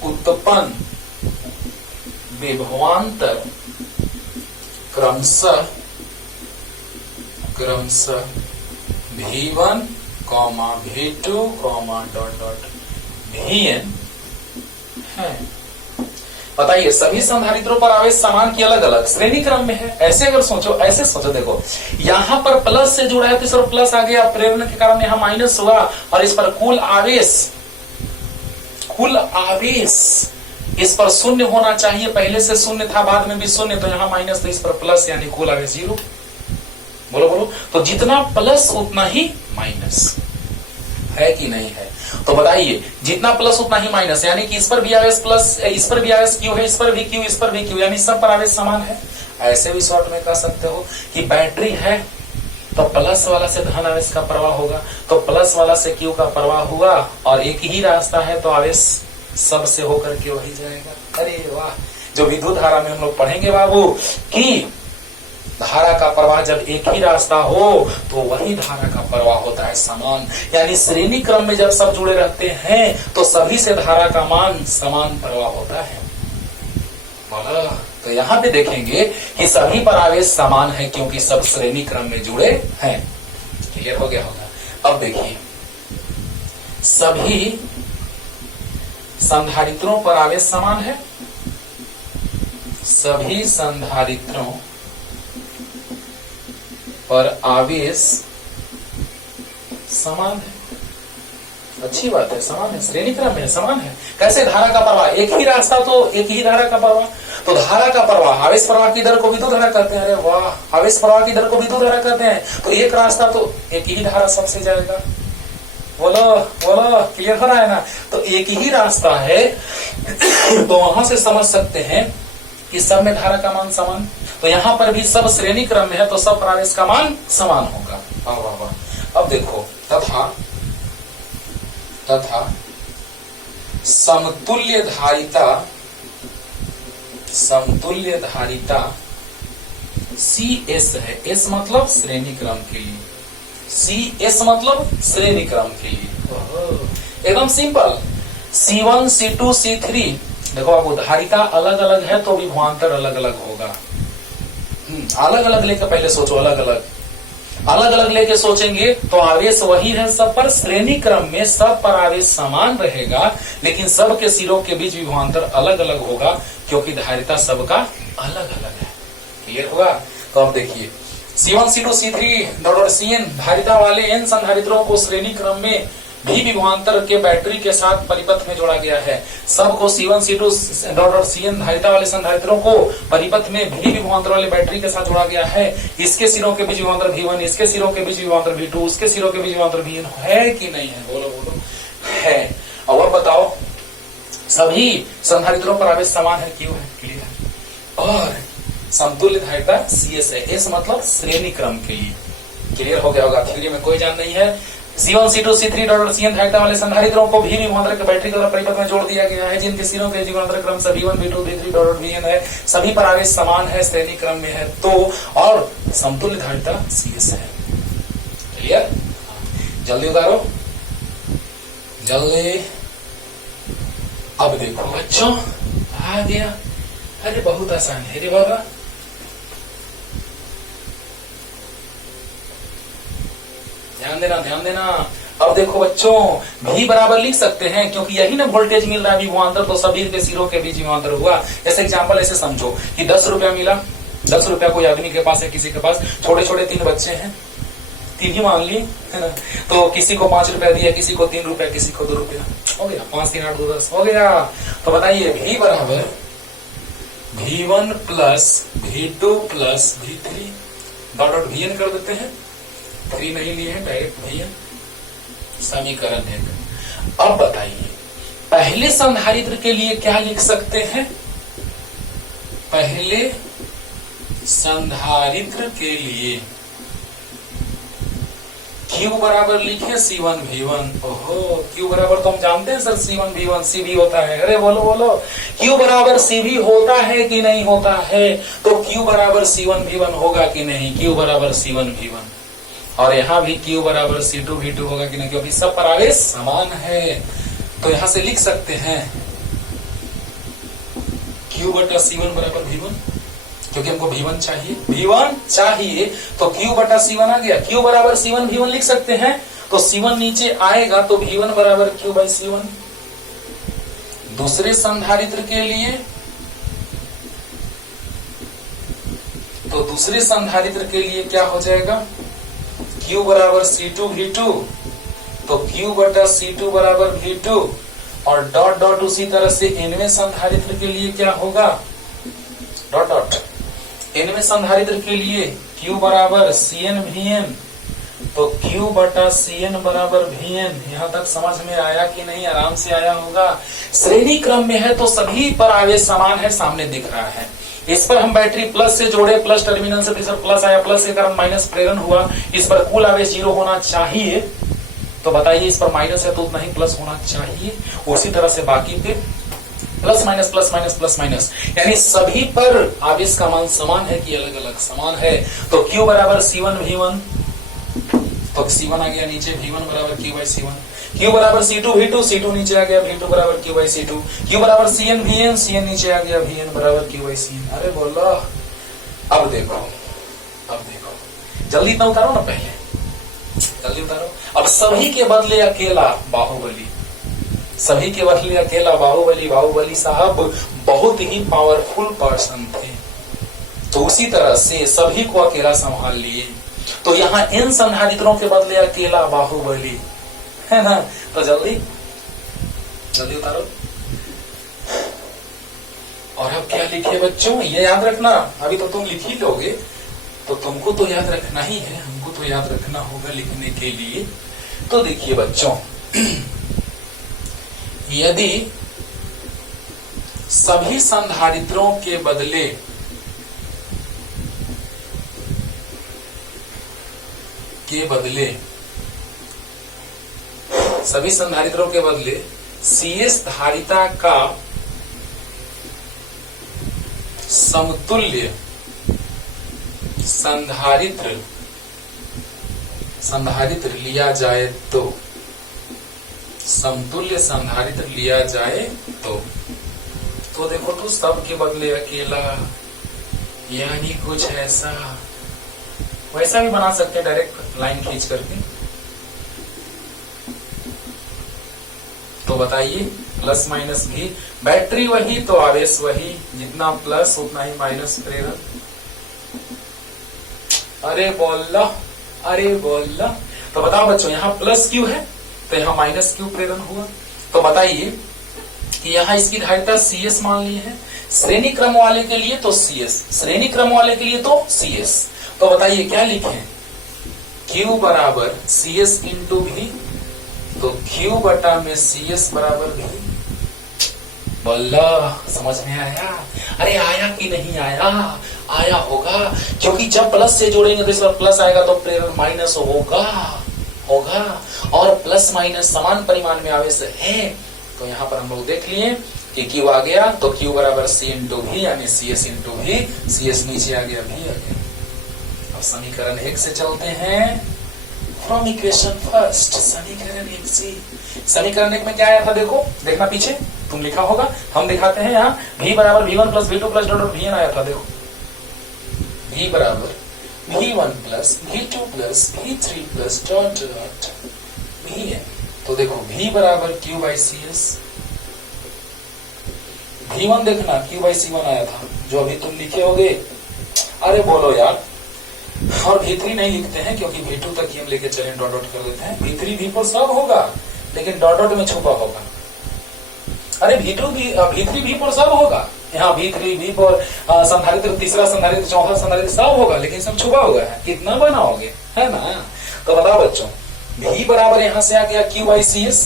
उत्पन्न विभवांतर क्रमशः V1, V2, Vn है। बताइए सभी संधारित्रों पर आवेश समान की अलग अलग श्रेणी क्रम में है। ऐसे अगर सोचो, ऐसे सोचो, देखो यहां पर प्लस से जुड़ा है तो इस पर प्लस आ गया, प्रेरण के कारण यहां माइनस हुआ, और इस पर कुल आवेश इस पर शून्य होना चाहिए, पहले से शून्य था, बाद में भी शून्य, तो यहां माइनस, तो इस पर प्लस, यानी कुल आवेश 0। बोलो, तो जितना प्लस उतना ही माइनस है कि नहीं है। तो बताइए जितना प्लस उतना ही माइनस, यानी कि इस पर भी आवेश प्लस, इस पर भी आवेश क्यू है, इस पर भी क्यू, इस पर भी क्यू, यानी सब पर आवेश समान है। ऐसे भी शॉर्ट में कह सकते हो कि बैटरी है तो प्लस वाला से धन आवेश का प्रवाह होगा, तो प्लस वाला से क्यू का प्रवाह हुआ, और एक ही रास्ता है तो आवेश सब से होकर के वही जाएगा। अरे वाह, जो विद्युत धारा में हम लोग पढ़ेंगे बाबू कि धारा का प्रवाह जब एक ही रास्ता हो तो वही धारा का प्रवाह होता है समान, यानी श्रेणी क्रम में जब सब जुड़े रहते हैं तो सभी से धारा का मान समान प्रवाह होता है। बोला तो यहाँ पे देखेंगे कि सभी पर आवेश समान है क्योंकि सब श्रेणी क्रम में जुड़े हैं। क्लियर हो गया होगा। अब देखिए सभी संधारित्रों पर आवेश समान है, सभी संधारित्रों पर आवेश समान है। अच्छी बात है, समान है, श्रेणी क्रम में समान है। कैसे? धारा का प्रवाह एक ही रास्ता तो एक ही धारा का प्रवाह, तो धारा का प्रवाह आवेश प्रवाह की दर को विद्युत धारा कहते हैं। अरे वाह, आवेश प्रवाह की दर को विद्युत धारा कहते हैं, तो एक रास्ता तो एक ही धारा सबसे जाएगा। बोलो बोलो, क्लियर हो रहा है ना? तो एक ही रास्ता है तो वहां से समझ सकते हैं कि सब में धारा का मान समान, तो यहाँ पर भी सब श्रेणी क्रम में है तो सब पर आवेश का मान समान होगा। वाह वाह वाह। अब देखो तथा समतुल्य धारिता CS है। S मतलब श्रेणी क्रम के लिए, CS मतलब श्रेणी क्रम के लिए। एकदम सिंपल। C1 C2 C3 देखो आपको धारिता अलग अलग है तो विभवांतर अलग अलग होगा। अलग अलग लेकर पहले सोचो, अलग अलग लेके सोचेंगे तो आवेश वही है सब पर, श्रेणी क्रम में सब पर आवेश समान रहेगा लेकिन सब के सिरों के बीच विभवांतर अलग अलग होगा क्योंकि धारिता सबका अलग अलग है। क्लियर होगा? तो अब देखिए C1 C2 C3 dot Cn धारिता वाले n संधारित्रों को श्रेणी क्रम में भी विभवांतर के बैटरी के साथ परिपथ में जोड़ा गया है। सबको C1 C2 डॉट Cn धारिता वाले संधारित्रों को परिपथ में भी विभवांतर वाले बैटरी के साथ जोड़ा गया है। इसके सिरों के बीच विभवांतर V1, इसके सिरों के बीच विभवांतर V2, उसके सिरों के बीच विभवांतर Vn है कि नहीं है? बोलो बोलो, है। और बताओ सभी संधारित्रों पर आवेश समान है, क्यों है? क्लियर। और समतुल्य धारिता CS है। S मतलब श्रेणी क्रम के लिए। क्लियर हो गया होगा। थ्योरी में कोई जान नहीं है। C1 C2 C3 dot Cn धारिता वाले संधारित्रों को भी विभवांतर के बैटरी द्वारा परिपथ में जोड़ दिया गया है जिनके सिरों के विभवांतर क्रम से V1 V2 V3 dot Vn है। सभी पर आवेश समान है, श्रेणी क्रम में है तो, और समतुल्य धारिता CS है। क्लियर? जल्दी उतारो, जल्दी। अब देखो बच्चों आ गया। अरे बहुत आसान है रे बाबा। ध्यान देना। अब देखो बच्चों भी बराबर लिख सकते हैं क्योंकि यही ना वोल्टेज मिल रहा है विभवांतर, तो सभी के सिरों के बीच विभवांतर हुआ। जैसे एग्जांपल ऐसे समझो कि 10 रुपया मिला, 10 रुपया कोई आदमी के पास है, किसी के पास छोटे छोटे 3 बच्चे हैं, 3 ही मान लिए है ना, तो किसी को 5 रुपया दिया, किसी को 3 रुपया, किसी को 2 रुपया, हो गया 5 3 8 2 10 हो गया। तो बताइए भी बराबर V1 plus V2 plus V3 dot dot Vn कर देते हैं। 3 नहीं लिए हैं, डायरेक्ट Vn। समीकरण 1। अब बताइए पहले संधारित्र के लिए क्या लिख सकते हैं? पहले संधारित्र के लिए Q बराबर लिखे C1 V1। ओहो, Q बराबर तो हम जानते हैं सर, C1 V1 CV होता है। अरे बोलो बोलो, Q बराबर CV होता है कि नहीं होता है? तो Q बराबर C1 V1 होगा कि नहीं? Q बराबर C1 V1। और यहाँ भी Q बराबर C2 V2 होगा कि नहीं? क्योंकि सब पर आवेश समान है तो यहाँ से लिख सकते हैं Q बटा C1 बराबर V1, क्योंकि हमको V1 चाहिए तो Q बटा C1 आ गया। Q बराबर C1 V1 लिख सकते हैं तो C1 नीचे आएगा तो V1 बराबर Q बाई C1। दूसरे संधारित्र के लिए तो दूसरे संधारित्र के लिए क्या हो जाएगा? Q बराबर C2 V2 तो Q बटा C2 बराबर V2 और डॉट डॉट उसी तरह से nवें संधारित्र के लिए क्या होगा? डॉट डॉट nवें संधारित्र के लिए Q बराबर Cn Vn तो Q बटा Cn बराबर Vn। यहाँ तक समझ में आया कि नहीं? आराम से आया होगा। श्रेणी क्रम में है तो सभी पर आवेश समान है, सामने दिख रहा है। इस पर हम बैटरी प्लस से जोड़े, प्लस टर्मिनल से प्लस आया, प्लस के कारण माइनस प्रेरण हुआ। इस पर कुल आवेश 0 होना चाहिए, तो बताइए इस पर माइनस है तो उतना ही प्लस होना चाहिए। उसी तरह से बाकी पे plus minus plus minus plus minus, यानी सभी पर आवेश का मान समान है कि अलग अलग समान है। तो Q बराबर C1 V1, तो C1 आ गया नीचे, V1 बराबर Q बाई C1, Q बराबर C2 V2, C2 नीचे आ गया, V2 बराबर Q बाई C2, Q बराबर CN VN, CN नीचे आ गया, VN बराबर Q बाई CN। अरे बोलो, अब देखो जल्दी इतना उतारो ना, पहले जल्दी उतारो। अब सभी के बदले अकेला बाहुबली, सभी के बदले अकेला बाहुबली, बाहुबली साहब बहुत ही पावरफुल पर्सन थे, तो उसी तरह से सभी को अकेला संभाल लिए। तो यहाँ इन संधारित्रों के बदले अकेला बाहुबली, है ना। तो जल्दी जल्दी उतारो। और अब क्या लिखे बच्चों, ये याद रखना, अभी तो तुम लिख ही लोगे, तो तुमको तो याद रखना ही है, हमको तो याद रखना होगा लिखने के लिए। तो देखिए बच्चों, यदि सभी संधारित्रों के बदले सभी संधारित्रों के बदले CS धारिता का समतुल्य संधारित्र लिया जाए तो, समतुल्य संधारित्र लिया जाए तो देखो, तो सब के बदले अकेला, यानी कुछ ऐसा, वैसा भी बना सकते हैं डायरेक्ट लाइन खींच करके। तो बताइए, प्लस माइनस भी, बैटरी वही तो आवेश वही, जितना प्लस उतना ही माइनस प्रेरण। अरे बोला। तो बताओ बच्चों, यहाँ प्लस क्यू है तो यहाँ माइनस क्यू प्रेरण हुआ। तो बताइए कि यहाँ इसकी धारिता CS मान ली है, श्रेणी क्रम वाले के लिए तो CS, श्रेणी क्रम वाले के लिए तो CS। तो बताइए क्या लिखें, Q बराबर CS इंटू V, तो Q बटा में CS बराबर V। बोला, समझ में आया? अरे आया कि नहीं आया? आया होगा, क्योंकि जब प्लस से जोड़ेंगे तो इस बार प्लस आएगा तो प्रेरण माइनस होगा, और प्लस माइनस समान परिमाण में आवेश है। तो यहाँ पर हम लोग देख लिए कि Q आ गया, तो Q बराबर C इंटू V, यानी CS इंटू V, CS नीचे आ गया, V आ गया। अब समीकरण 1 से चलते हैं, फ्रॉम इक्वेशन फर्स्ट, समीकरण 1 से। समीकरण 1 में क्या आया था, देखना पीछे, तुम लिखा होगा, हम दिखाते हैं। यहाँ V बराबर V1 plus V2 plus dot Vn आया था, देखो V बराबर V1 plus V2 plus V3 plus dot Vn। तो देखो V बराबर Q बाई CS, V1 देखना Q बाई C1 आया था, जो अभी तुम लिखे होगे। अरे बोलो यार, और V3 नहीं लिखते हैं क्योंकि V2 तक ही हम लेके चले, डॉट डॉट कर देते हैं। V3 V पर सब होगा, लेकिन डॉट डॉट में छुपा होगा। अरे V3 V पर सब होगा, यहाँ V3 V पर संधारित्र, तीसरा संधारित्र, चौथा संधारित्र सब होगा, लेकिन सब छुपा हुआ है। कितना बनाओगे, है ना। तो बताओ बच्चों, V बराबर यहाँ से आ गया Q बाई CS,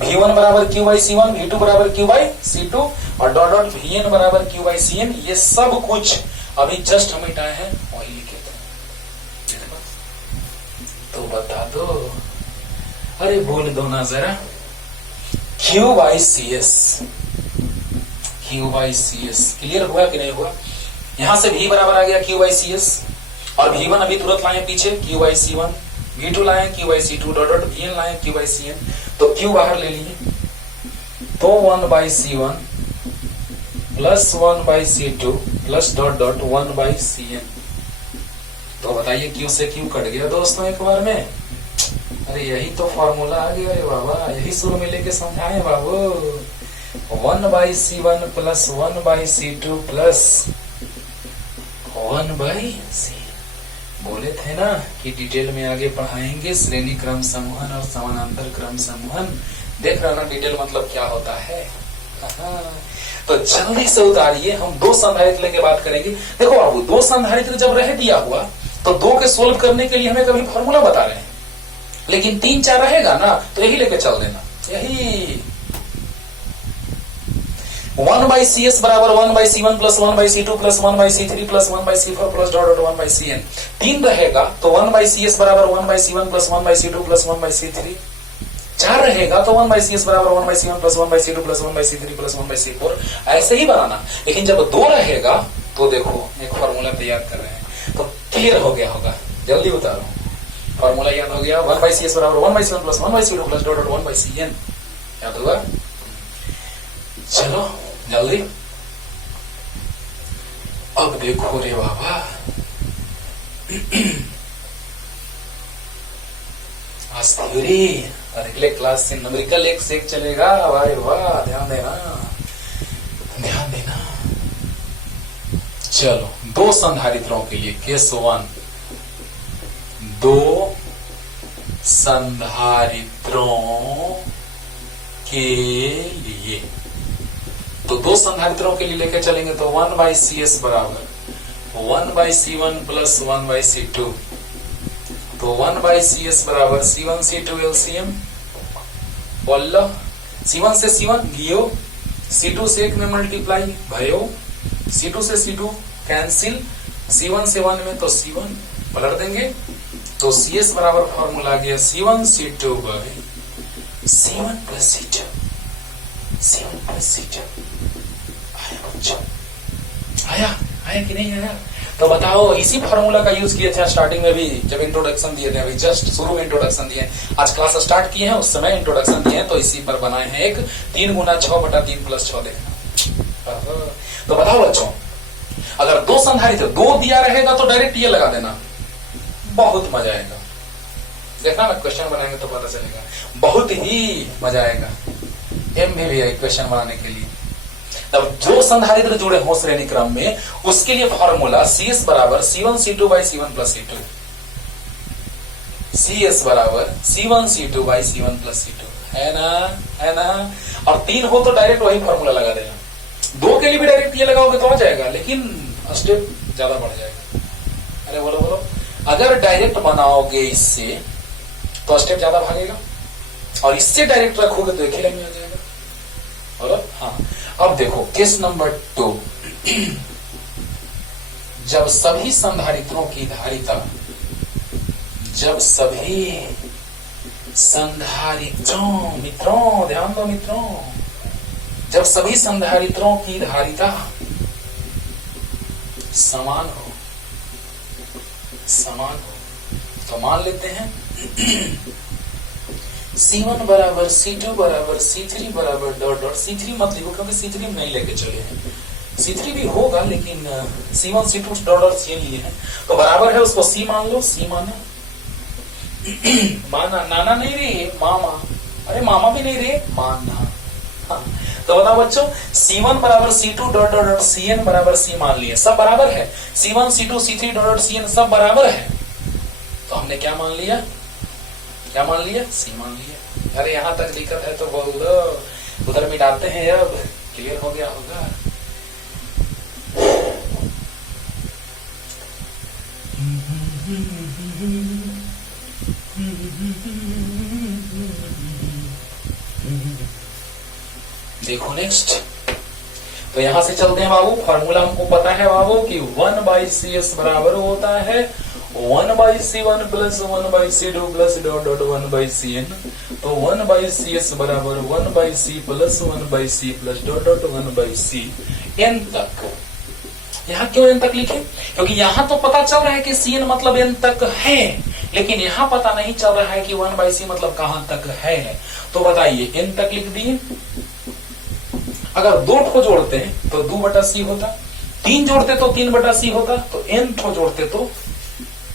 V1 बराबर Q बाई C1, V2 बराबर Q बाई C2, और डॉट डॉट Vn बराबर Q बाई Cn। ये सब कुछ अभी जस्ट हम मिटाए हैं, वही लिखे थे। तो बता दो, अरे बोल दो ना जरा, Q by CS, Q by CS clear हुआ कि नहीं हुआ। यहां से V बराबर आ गया Q बाई CS, और V1 अभी तुरंत लाए पीछे, Q बाई C1, V2 लाए Q by C2, dot dot Vn लाए Q बाई Cn। तो Q बाहर ले लिए, तो 1 by C1 plus 1 by C2 plus dot dot 1 by Cn। तो बताइए, Q से Q कट गया दोस्तों एक बार में। अरे यही तो फॉर्मूला आ गया रे बाबा, यही शुरू में लेके समझाए बाबू। 1 by C1 plus 1 by C2 plus 1 by C। बोले थे ना कि डिटेल में आगे पढ़ाएंगे, श्रेणी क्रम समूहन और समानांतर क्रम समूहन। देख रहा ना डिटेल मतलब क्या होता है। तो जल्दी से उतारिए, हम 2 संधारित्र लेके बात करेंगे। देखो बाबू, 2 संधारित्र जब रह दिया हुआ तो 2 के सोल्व करने के लिए हमें कभी फॉर्मूला बता रहे हैं, लेकिन 3-4 रहेगा ना, तो यही लेके चल देना। यही 1 बाई CS बराबर 1 by C1 plus 1 by C2 plus 1 by C3 plus 1 by C4 plus dot dot 1 by Cn। 3 रहेगा तो 1 बाई CS बराबर 1 by C1 plus 1 by C2 plus 1 by C3। 4 रहेगा तो 1/cs बराबर 1/c1 plus 1/c2 plus 1/c3 plus 1/c4 ऐसे ही बनाना। लेकिन जब 2 रहेगा तो देखो एक फॉर्मूला तैयार कर रहे हैं तो क्लियर हो गया होगा, जल्दी उतारो। फॉर्मूला याद हो गया, 1/cs बराबर 1/c1 plus 1/c2 plus dot 1/cn, याद होगा। चलो जल्दी, अब देखो रे बाबा, आज थ्योरी और अगले क्लास से न्यूमेरिकल एक से एक चलेगा। भाई वाह, ध्यान देना, ध्यान देना। चलो, 2 संधारित्रों के लिए केस 1, 2 संधारित्रों के लिए, तो 2 संधारित्रों के लिए लेके चलेंगे तो 1/cs बराबर 1/c1 प्लस 1/c2, तो 1/cs बराबर c1 c2 LCM, बोलो c1 से c1 गियो, c2 से 1 में मल्टीप्लाई भयो, c2 से c2 कैंसिल, c1 से 1 में तो c1 पलट देंगे, तो cs बराबर फॉर्मूला आ गया c1 c2 by c1 plus c2, c1 plus c2। आया आया कि नहीं आया? तो बताओ, इसी फॉर्मूला का यूज किए थे स्टार्टिंग में भी, जब इंट्रोडक्शन दिए थे, अभी जस्ट शुरू में इंट्रोडक्शन दिए, आज क्लास स्टार्ट किए हैं उस समय इंट्रोडक्शन दिए हैं, तो इसी पर बनाए हैं एक 3 गुना 6 बटा 3 प्लस 6 देखना। तो बताओ बच्चों, अगर 2 संधारित्र 2 दिया रहेगा तो डायरेक्ट ये लगा देना, बहुत मजा आएगा। देखना ना, क्वेश्चन बनाएंगे तो पता चलेगा, बहुत ही मजा आएगा। एम भी है क्वेश्चन बनाने के लिए। तब जो संधारित्र जुड़े हो श्रेणी क्रम में, उसके लिए फॉर्मूला CS बराबर C1 C2 by C1 plus C2, CS बराबर C1 C2 by C1 plus C2, है ना, है ना। और 3 हो तो डायरेक्ट वही फॉर्मूला लगा देना, 2 के लिए भी डायरेक्ट ये लगाओगे तो आ जाएगा, लेकिन स्टेप ज्यादा बढ़ जाएगा। अरे बोलो बोलो, अगर डायरेक्ट बनाओगे इससे तो स्टेप ज्यादा भागेगा, और इससे डायरेक्ट रखोगे तो एक ही लाइन में आ जाएगा। बोलो हाँ। अब देखो केस नंबर 2, जब सभी संधारित्रों की धारिता, जब सभी संधारित्रों, मित्रों ध्यान दो मित्रों, जब सभी संधारित्रों की धारिता समान हो, समान हो, तो मान लेते हैं C1 बराबर C2 बराबर C3 बराबर डॉट डॉट, C3 मत लिखो क्योंकि C3 नहीं लेके चले हैं, C3 भी होगा लेकिन C1 C2 dot dot C लिए हैं, तो बराबर है उसको C मान लो, C माना, माना, नाना नहीं रे मामा, अरे मामा भी नहीं रे माना। हाँ। तो बताओ बच्चों, C1 बराबर C2 डॉट डॉट CN बराबर C मान लिए, सब बराबर है, C1 C2 C3 dot dot CN सब बराबर है, तो हमने क्या मान लिया, क्या मान लिया, C मान लिया। अरे यहां तक दिक्कत है तो उधर मिटाते हैं, अब क्लियर हो गया होगा। देखो नेक्स्ट, तो यहां से चलते हैं बाबू, फॉर्मूला हमको पता है बाबू कि 1/cs बराबर होता है 1/c1 plus 1/c2 plus dot dot 1/cn, तो 1/cs बराबर 1/c plus 1/c plus dot dot 1/c n तक। यहाँ क्यों n तक लिखे? क्योंकि यहाँ तो पता चल रहा है कि cn मतलब n तक है, लेकिन यहाँ पता नहीं चल रहा है कि 1/c मतलब कहां तक है। तो बताइए, n तक लिख दिए, अगर 2 ठो जोड़ते हैं तो 2/c होता, 3 जोड़ते तो 3/c होता, तो n ठो जोड़ते तो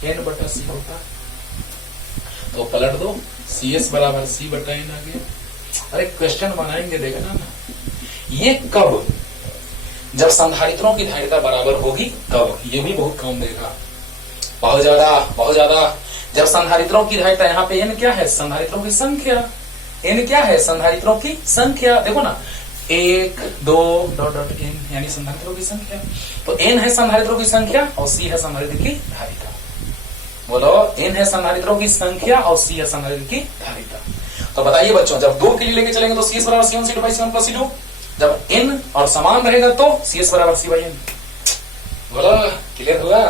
n/c होता, तो पलट दो, CS बराबर C/n आ गया। अरे क्वेश्चन बनाएंगे देखना ना, ये कब, जब संधारित्रों की धारिता बराबर होगी तब, ये भी बहुत कम देगा, बहुत ज्यादा बहुत ज्यादा। जब संधारित्रों की धारिता, यहाँ पे n क्या है, संधारित्रों की संख्या, n क्या है, संधारित्रों की संख्या, देखो ना 1 2 डॉट डॉट n यानी संधारित्रों की संख्या, तो n है संधारित्रों की संख्या और C है संधारित्र की धारिता। बोलो, n है संधारित्रों की संख्या और C है संधारित्र की धारिता। तो बताइए बच्चों, जब 2 के लिए लेके चलेंगे तो CS बराबर C1 C2 by C1 plus C2, जब n और समान रहेगा तो CS बराबर C बाई n। बोलो क्लियर हुआ?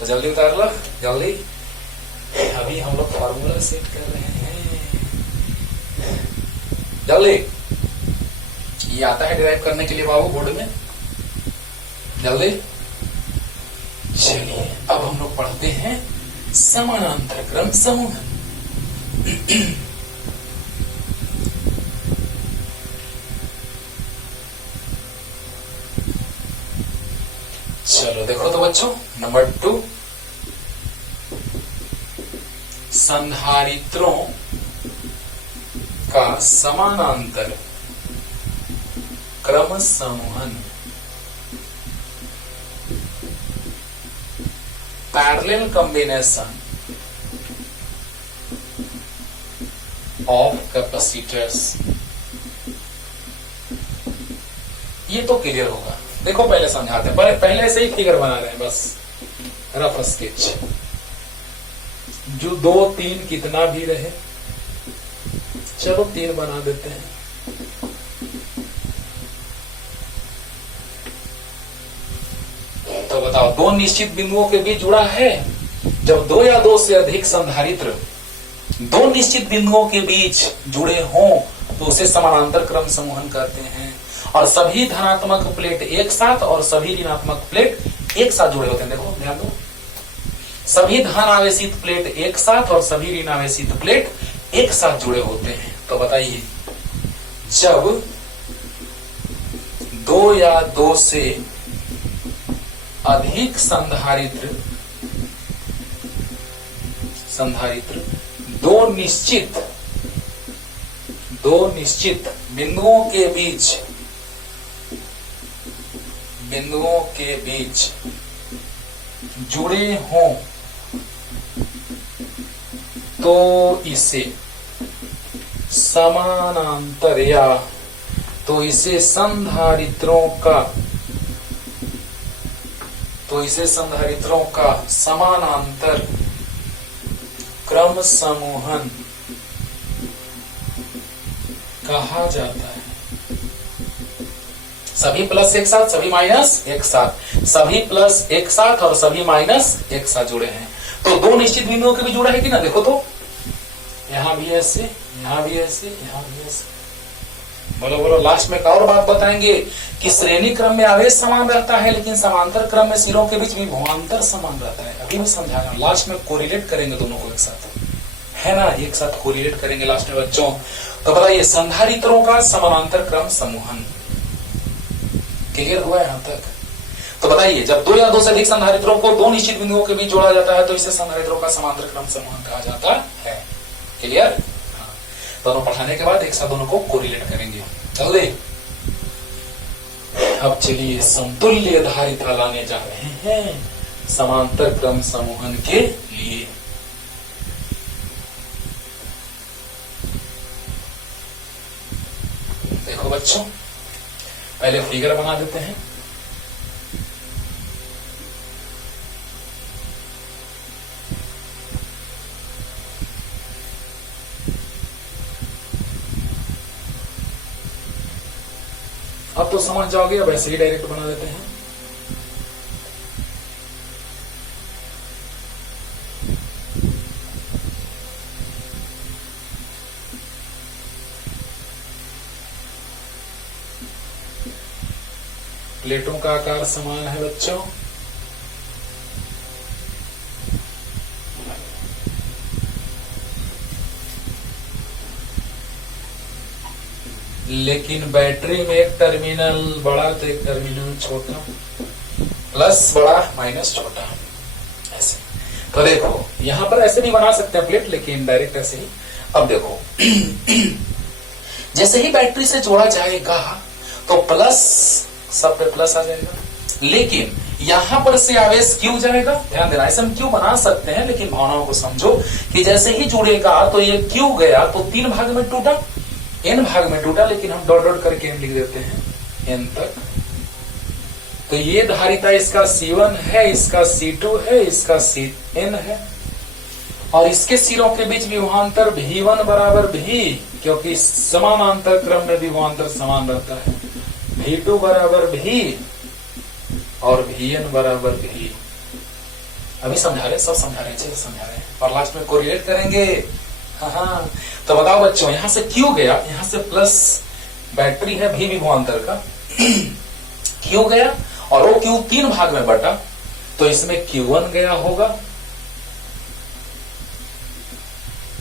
तो जल्दी उतार लो जल्दी, अभी हम लोग फॉर्मूला सेट कर रहे हैं। जल्दी, ये आता है डिराइव करने के लिए बाबू बोर्ड में, जल्दी। चलिए अब हम लोग पढ़ते हैं समानांतर क्रम समूहन। चलो देखो तो बच्चों, नंबर 2, संधारित्रों का समानांतर क्रम समूहन। Parallel combination of capacitors. ये तो क्लियर होगा। देखो पहले समझाते हैं, पहले से ही फिगर बना रहे हैं, बस रफ स्केच। जो 2 3 कितना भी रहे, चलो 3 बना देते हैं। तो बताओ, 2 निश्चित बिंदुओं के बीच जुड़ा है। जब 2 या 2 से अधिक संधारित्र 2 निश्चित बिंदुओं के बीच जुड़े हों तो उसे समानांतर क्रम समूहन कहते हैं। और सभी धनात्मक प्लेट एक साथ और सभी ऋणात्मक प्लेट एक साथ जुड़े होते हैं। देखो ध्यान दो, सभी धन आवेशित प्लेट एक साथ और सभी ऋण आवेशित प्लेट एक साथ जुड़े होते हैं। तो बताइए, जब 2 या 2 से अधिक संधारित्र 2 निश्चित बिंदुओं के बीच जुड़े हों तो इसे समानांतर या तो इसे संधारित्रों का समानांतर क्रम समूहन कहा जाता है। सभी प्लस एक साथ, सभी माइनस एक साथ, सभी प्लस एक साथ और सभी माइनस एक साथ जुड़े हैं। तो 2 निश्चित बिंदुओं के भी जुड़ा है कि ना। देखो तो, यहां भी ऐसे, यहां भी ऐसे, यहां भी ऐसे। बोलो बोलो। लास्ट में एक और बात बताएंगे कि श्रेणी क्रम में आवेश समान रहता है, लेकिन समांतर क्रम में सिरों के बीच विभवांतर समान रहता है। अभी भी समझाना, लास्ट में कोरिलेट करेंगे दोनों को एक साथ, है ना, एक साथ कोरिलेट करेंगे लास्ट में बच्चों। तो बताइए, संधारित्रों का समानांतर क्रम समूहन क्लियर हुआ यहां तक। तो बताइए, जब 2 या 2 से अधिक संधारित्रों को 2 निश्चित बिंदुओं के बीच जोड़ा जाता है तो इसे संधारित्रों का समांतर क्रम समूहन कहा जाता है। क्लियर। हाँ, दोनों पढ़ाने के बाद एक साथ दोनों को कोरिलेट करेंगे। जल्दी। अब चलिए समतुल्य धारिता लाने जा रहे हैं समांतर क्रम समूहन के लिए। देखो बच्चों, पहले फिगर बना देते हैं। अब तो समझ जाओगे, अब ऐसे ही डायरेक्ट बना देते हैं। प्लेटों का आकार समान है बच्चों। लेकिन बैटरी में एक टर्मिनल बड़ा तो एक टर्मिनल छोटा, प्लस बड़ा माइनस छोटा, ऐसे। तो देखो यहां पर ऐसे नहीं बना सकते प्लेट, लेकिन डायरेक्ट ऐसे ही। अब देखो जैसे ही बैटरी से जोड़ा जाएगा तो प्लस, सब पे प्लस आ जाएगा, लेकिन यहां पर से आवेश क्यों जाएगा, ध्यान देना। ऐसे हम क्यों बना सकते हैं, लेकिन भावनाओं को समझो कि जैसे ही जुड़ेगा तो ये क्यों गया तो 3 भाग में टूटा, n भाग में टूटा, लेकिन हम डॉट डॉट करके n लिख देते हैं n तक। तो ये धारिता इसका C1 है, इसका C2 है, इसका Cn है, और इसके सिरों के बीच विभवांतर V1 बराबर V, क्योंकि समानांतर क्रम में विभवांतर समान रहता है, V2 बराबर V और Vn बराबर V। अभी समझा रहे, सब समझा रहे, अच्छे से समझा रहे, और लास्ट में कोरिलेट करेंगे। हाँ, तो बताओ बच्चों, यहां से क्यों गया, यहां से प्लस बैटरी है भी विभवांतर का क्यों गया, और वो क्यू 3 भाग में बटा, तो इसमें Q1 गया होगा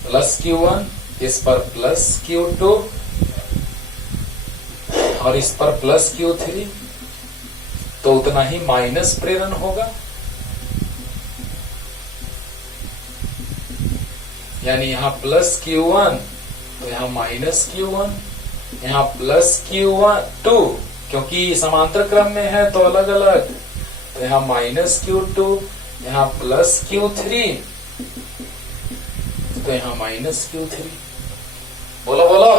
प्लस Q1, इस पर प्लस Q2 और इस पर प्लस Q3, तो उतना ही माइनस प्रेरण होगा, यानी यहां प्लस Q1 तो यहां माइनस Q1, यहां प्लस Q2 क्योंकि समांतर क्रम में है तो अलग अलग, तो यहां माइनस Q2, यहां प्लस Q3 तो यहां माइनस Q3। बोलो बोलो,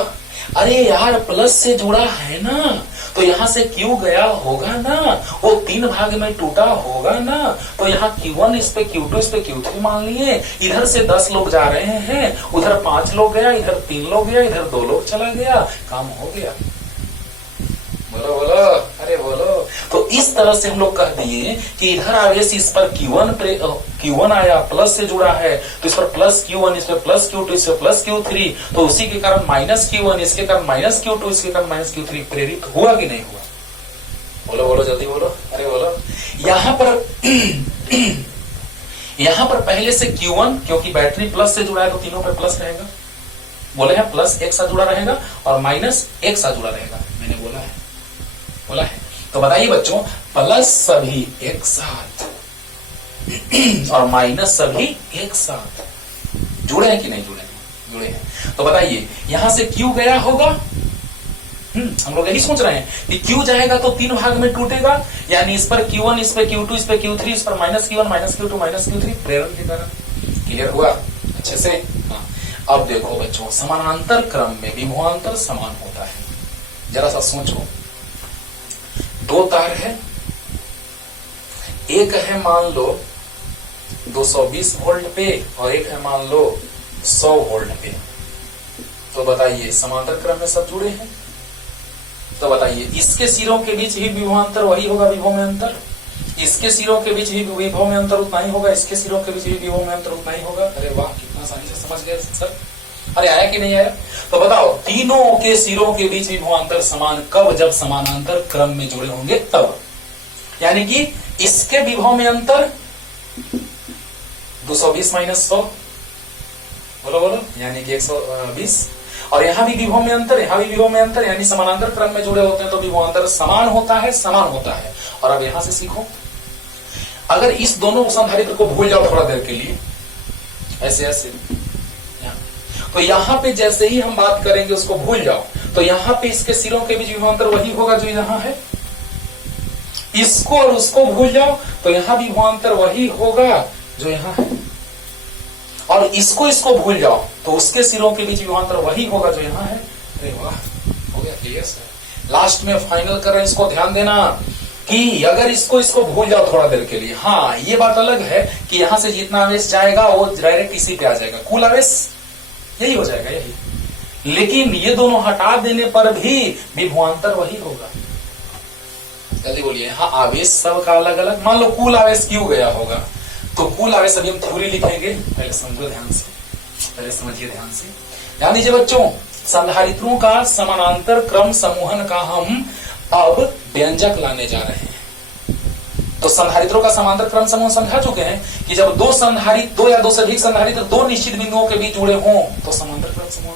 अरे यार प्लस से जुड़ा है ना, तो यहां से Q गया होगा ना, वो 3 भाग में टूटा होगा ना, तो यहाँ Q1 इस पे Q2 इस पे Q3 मान लिए, इधर से 10 लोग जा रहे हैं, उधर 5 लोग गया, इधर 3 लोग गया, इधर 2 लोग चला गया, काम हो गया। बोलो बोलो, अरे बोलो। तो इस तरह से हम लोग कह दिए कि इधर आवेश इस पर Q1 आया, प्लस से जुड़ा है, तो इस पर प्लस Q1, इस पर प्लस Q2, इस पर प्लस Q3, तो उसी के कारण माइनस Q1, इसके कारण माइनस Q2, इसके कारण माइनस Q3 प्रेरित हुआ कि नहीं हुआ? बोलो बोलो जल्दी बोलो, अरे बोलो। यहां पर पहले से Q1, क्योंकि बैटरी प्लस से जुड़ा है तो तीनों पर प्लस रहेगा, बोले हैं प्लस एक साथ जुड़ा रहेगा और माइनस एक साथ जुड़ा रहेगा, मैंने बोला है। तो बताइए बच्चों, प्लस सभी एक साथ और माइनस सभी एक साथ जुड़े हैं कि नहीं जुड़े हैं? जुड़े हैं। तो बताइए यहां से Q गया होगा, हम लोग यही सोच रहे हैं कि Q जाएगा तो 3 भाग में टूटेगा, यानी इस पर Q1, इस पर Q2, इस पर Q3, इस पर minus Q1, minus Q2, minus Q3 प्रेरण के कारण। क्लियर हुआ अच्छे से? हाँ। अब देखो बच्चों, समानांतर क्रम में विभवांतर समान होता है। जरा सा सोचो, 2 तार है, एक है मान लो 220 वोल्ट पे और एक है मान लो 100 वोल्ट पे, तो बताइए समांतर क्रम में सब जुड़े हैं, तो बताइए इसके सिरों के बीच ही विभवांतर वही होगा, विभव में अंतर, इसके सिरों के बीच ही विभव में अंतर उतना ही होगा, इसके सिरों के बीच ही विभव में अंतर उतना ही होगा। अरे वाह, कितना आसानी से समझ गए सर। अरे आया कि नहीं आया? तो बताओ, तीनों के सिरों के बीच विभवांतर समान कब? जब समानांतर क्रम में जुड़े होंगे तब। यानी कि इसके विभव में अंतर 220 माइनस 100, बोलो बोलो, यानी कि 120, और यहां भी विभव में अंतर, यहां भी विभव में अंतर, यानी समानांतर क्रम में जुड़े होते हैं तो विभवांतर समान होता है, समान होता है। और अब यहां से सीखो, अगर इस दोनों संधारित्र को भूल जाओ थोड़ा देर के लिए, ऐसे ऐसे, तो यहां पे जैसे ही हम बात करेंगे उसको भूल जाओ, तो यहां पे इसके सिरों के बीच विभवांतर वही होगा जो यहां है, इसको और उसको भूल जाओ तो यहां भी विभवांतर वही होगा जो यहां है, और इसको भूल जाओ तो उसके सिरों के बीच विभवांतर वही होगा जो यहां है। अरे वाह, हो गया क्लियर सर। लास्ट में फाइनल कर रहे हैं, इसको ध्यान देना कि अगर इसको भूल जाओ थोड़ा देर के लिए, हाँ ये बात अलग है कि यहां से जितना आवेश जाएगा वो डायरेक्ट इसी पे आ जाएगा, कुल आवेश यही हो जाएगा यही, लेकिन ये दोनों हटा देने पर भी विभवांतर वही होगा। जल्दी बोलिए, हाँ आवेश सब का अलग अलग, मान लो कुल आवेश Q गया होगा, तो कुल आवेश अभी हम थ्योरी लिखेंगे, पहले समझो ध्यान से, पहले समझिए ध्यान से। ध्यान दीजिए बच्चों, संधारित्रों का समानांतर क्रम समूहन का हम अब व्यंजक लाने जा रहे हैं। तो संधारित्रों का समांतर क्रम समूह समझा चुके हैं कि जब दो या दो से अधिक संधारित्र 2 निश्चित बिंदुओं के बीच जुड़े हों तो समांतर क्रम समूह,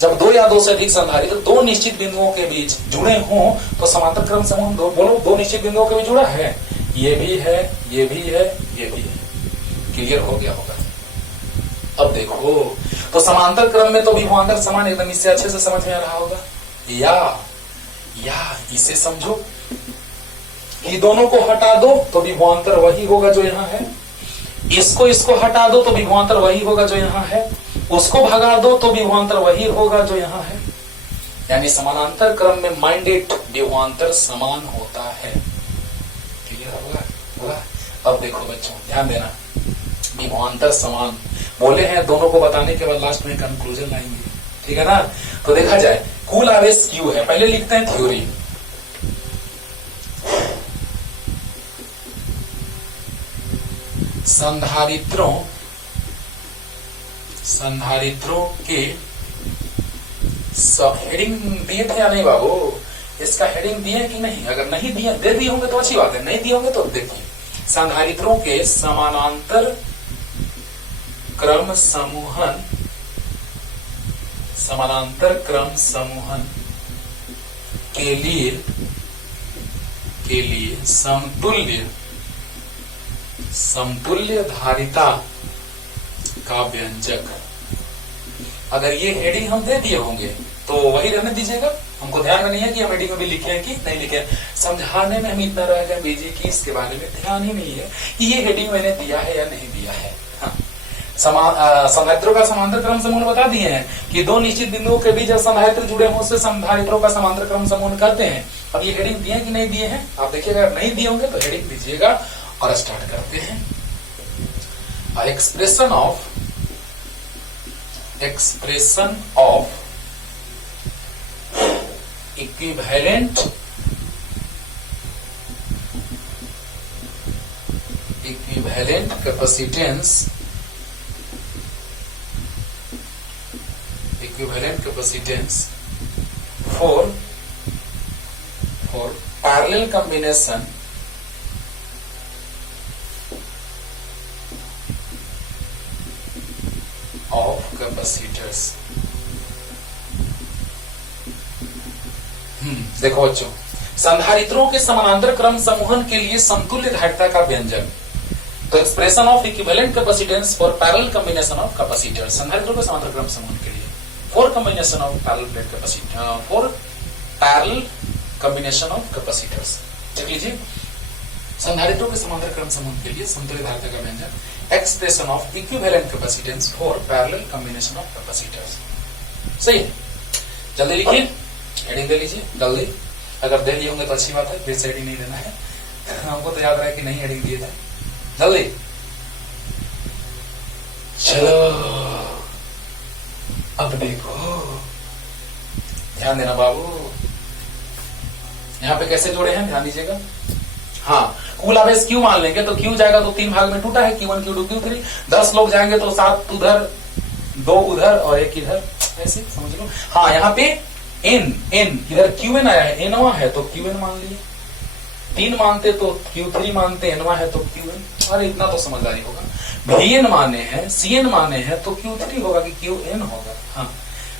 जब 2 या 2 से अधिक संधारित्र 2 निश्चित बिंदुओं के बीच जुड़े हों तो समांतर क्रम समूह। बोलो, 2 निश्चित बिंदुओं के बीच जुड़ा है, ये भी है, ये भी है, ये भी है। क्लियर हो गया होगा? अब देखो, तो समांतर क्रम में तो विभवांतर समान, एकदम इससे अच्छे से समझ में आ रहा होगा। या इसे समझो कि दोनों को हटा दो तो विभवांतर वही होगा जो यहाँ है, इसको हटा दो तो विभवांतर वही होगा जो यहाँ है, उसको भगा दो तो विभवांतर वही होगा जो यहाँ है, यानी समानांतर क्रम में माइंडेड विभवांतर समान होता है। क्लियर होगा? अब देखो बच्चों ध्यान देना, विभवांतर समान बोले हैं, दोनों को बताने के बाद लास्ट में कंक्लूजन लाएंगे, ठीक है ना? तो देखा जाए, कुल आवेश Q है, पहले लिखते हैं थ्योरी। संधारित्रों के हेडिंग दिए थे या नहीं बाबू? इसका हेडिंग दिए कि नहीं? अगर नहीं दिए, दे दिए होंगे तो अच्छी बात है, नहीं दिए होंगे तो देखिए, संधारित्रों के समानांतर क्रम समूहन, समानांतर क्रम समूहन के लिए समतुल्य धारिता का व्यंजक। अगर ये हेडिंग हम दे दिए होंगे तो वही रहने दीजिएगा, हमको ध्यान में नहीं है कि हम हेडिंग में भी लिखे हैं कि नहीं लिखे हैं। समझाने में हम इतना रह गए बीजी की इसके बारे में ध्यान ही नहीं है कि ये हेडिंग मैंने दिया है या नहीं दिया है। हाँ। संधारित्रों का समांतर क्रम समूह बता दिए हैं कि दो निश्चित बिंदुओं के बीच जब संधारित्र जुड़े हों उससे संधारित्रों का समांतर क्रम समूह करते हैं। अब ये हेडिंग दिए कि नहीं दिए हैं आप देखिएगा, अगर नहीं दिए होंगे तो हेडिंग दीजिएगा और स्टार्ट करते हैं। Expression of equivalent capacitance for parallel combination of capacitors। देखो बच्चों, संधारित्रों के समानांतर क्रम समूहन के लिए समतुल्य धारिता का व्यंजक। तो expression of equivalent capacitance for parallel combination of capacitors, संधारित्रों के समानांतर क्रम समूहन के लिए for combination of parallel plate capacitor, for parallel combination of capacitors. देख लीजिए, संधारित्रों के समांतर क्रम समूह के लिए समतुल्य धारिता का व्यंजक, expression of equivalent capacitance for parallel combination of capacitors. सही है, जल्दी लिखिए, हेडिंग दे लीजिए जल्दी। अगर दे दिए होंगे तो अच्छी बात है, फिर से हेडिंग नहीं देना है, हमको तो याद रहा कि नहीं हेडिंग दिए थे। जल्दी चलो, अब देखो, ध्यान देना बाबू, यहाँ पे कैसे जोड़े हैं ध्यान दीजिएगा। हाँ, कुल आवेश क्यू मान लेंगे तो क्यू जाएगा तो 3 भाग में टूटा है, Q1 Q2 Q3। 10 लोग जाएंगे तो 7 उधर, 2 उधर और 1 इधर, ऐसे समझ लो। हाँ, यहाँ पे n इधर Qn आया है, nवा है तो Qn मान लिए, 3 मानते तो Q3 मानते, nवा है तो Qn। अरे इतना तो समझदारी होगा। Vn माने हैं, Cn माने हैं तो Q3 होगा कि Qn होगा। हाँ,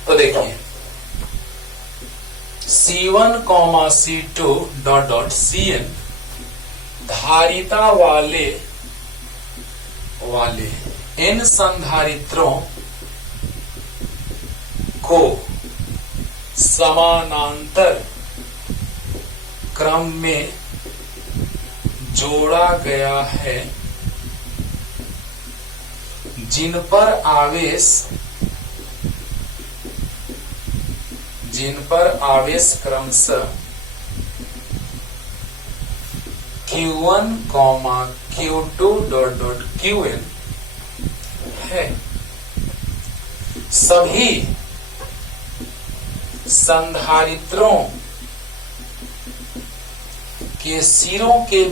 तो देखिए C1, C2 Cn धारिता वाले n संधारित्रों को समानांतर क्रम में जोड़ा गया है, जिन पर आवेश क्रमशः Q1, Q2 Qn है। सभी संधारित्रों के सिरों के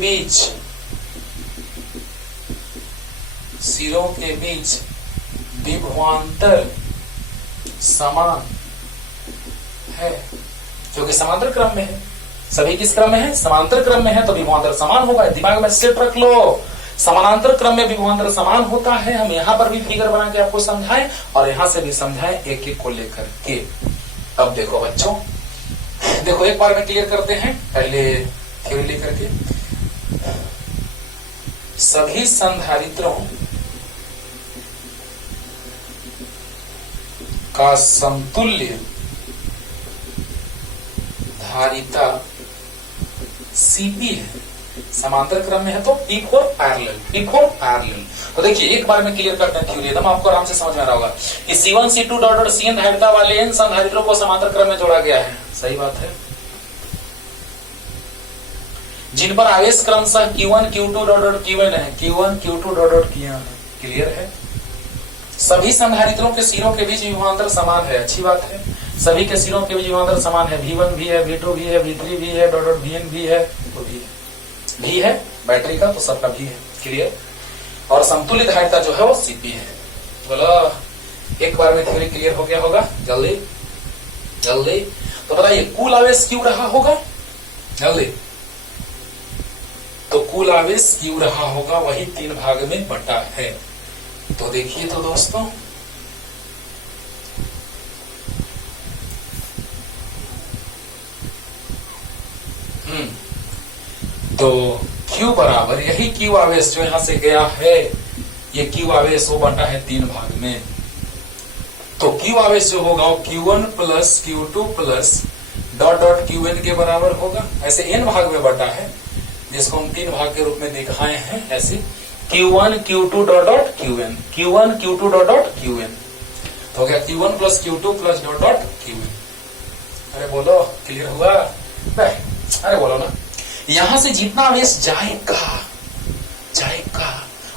बीच विभवांतर समान है, क्योंकि समांतर क्रम में है। सभी किस क्रम में है? समांतर क्रम में है, तो विभवांतर समान होगा। दिमाग में सेट रख लो, समानांतर क्रम में विभवांतर समान होता है। हम यहां पर भी फिगर बना के आपको समझाएं और यहां से भी समझाएं, एक एक को लेकर के। अब देखो बच्चों, देखो एक बार में क्लियर करते हैं, पहले थ्योरी लेकर के। सभी संधारित्रों का समतुल्य धारिता Cp है, समांतर क्रम में है तो P फोर पैरेलल। तो देखिए एक बार में क्लियर करते हैं थ्योरी, एकदम आपको आराम से समझ में आ रहा होगा कि C1, C2 Cn धारिता वाले n संधारित्रों को समांतर क्रम में जोड़ा गया है। सही बात है, जिन पर आवेश क्रमशः Q1, Q2 Qn है, Q1, Q2 Qn क्लियर है। सभी संधारित्रों के सिरों के बीच विभवांतर समान है, अच्छी बात है। सभी के सिरों के बीच विभवांतर समान है, V1 भी है, V2 भी है, V3 भी है, Vn भी है, तो भी है बैटरी का, तो सबका भी है, क्लियर। और समतुल्य धारिता जो है वो Cp है। बोलो एक बार में थ्योरी क्लियर हो गया होगा? जल्दी जल्दी तो बताइए कुल आवेश क्यों रहा होगा? जल्दी। तो कुल आवेश क्यों रहा होगा? वही 3 भाग में बटा है। तो देखिए तो दोस्तों, तो Q बराबर यही Q आवेश जो यहां से गया है, ये Q आवेश वो बटा है 3 भाग में। तो Q आवेश जो होगा वो Q1 plus Q2 plus dot dot Qn के बराबर होगा। ऐसे n भाग में बटा है, जिसको हम 3 भाग के रूप में दिखाए हैं। ऐसे Q1 Q2 dot dot Qn, Q1 Q2 dot dot Qn। तो हो गया Q1 plus Q2 plus dot dot Qn। अरे बोलो, क्लियर हुआ? अरे बोलो ना। यहां से जितना आवेश जाएगा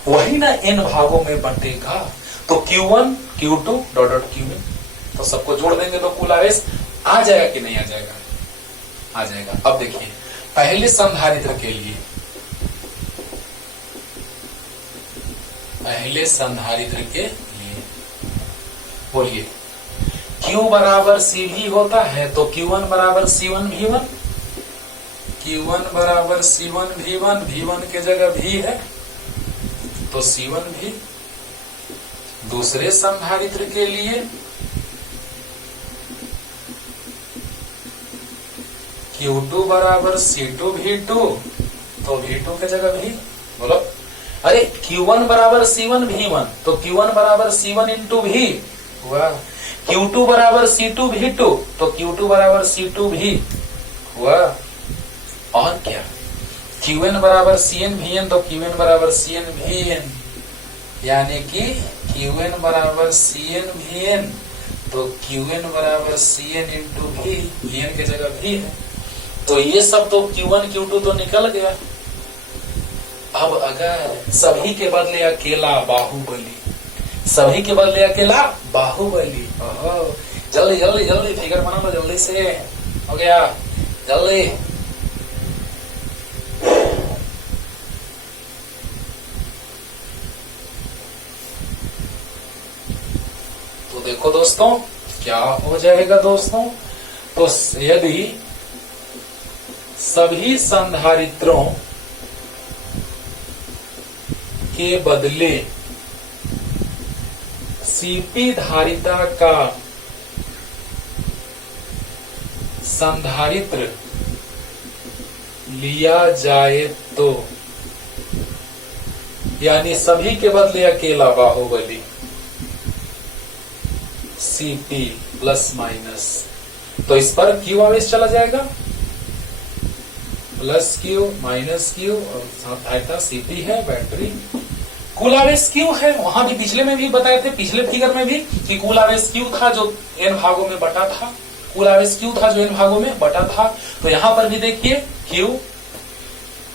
वही ना n भागों में बंटेगा। तो Q1 Q2 dot dot Qn, तो सबको जोड़ देंगे तो कुल आवेश आ जाएगा कि नहीं आ जाएगा? आ जाएगा। अब देखिए पहले संधारित्र के लिए, बोलिए Q बराबर CV होता है तो Q1 बराबर C1 V1, Q1 बराबर C1 V1, V1 के जगह V है तो C1 V। दूसरे संधारित्र के लिए Q2 बराबर C2 V2, तो V2 के जगह V। बोलो, अरे Q1 बराबर C1 V1 तो Q1 बराबर C1 इंटू V हुआ। Q2 बराबर C2 V2 तो Q2 बराबर C2 V हुआ। और क्या, Qn बराबर Cn Vn तो Qn बराबर Cn Vn, यानी कि Qn बराबर Cn Vn तो Qn बराबर Cn इंटू V, Vn के जगह V है। तो ये सब तो Q1 Q2 तो निकल गया। अब अगर सभी के बदले अकेला बाहुबली, जल्दी जल्दी जल्दी फिगर बना लो, जल्दी से हो गया, जल्दी। तो देखो दोस्तों क्या हो जाएगा दोस्तों। तो यदि सभी संधारित्रों के बदले Cp धारिता का संधारित्र लिया जाए तो, यानी सभी के बदले अकेला बाहुबली Cp प्लस माइनस, तो इस पर Q आवेश चला जाएगा, प्लस Q माइनस Q और धारिता Cp है, बैटरी। कुल आवेश Q है, वहां भी पिछले में भी बताए थे, पिछले फिगर में भी कि कुल आवेश Q था जो n भागों में बटा था, कुल आवेश Q था जो n भागों में बटा था। तो यहां पर भी देखिए Q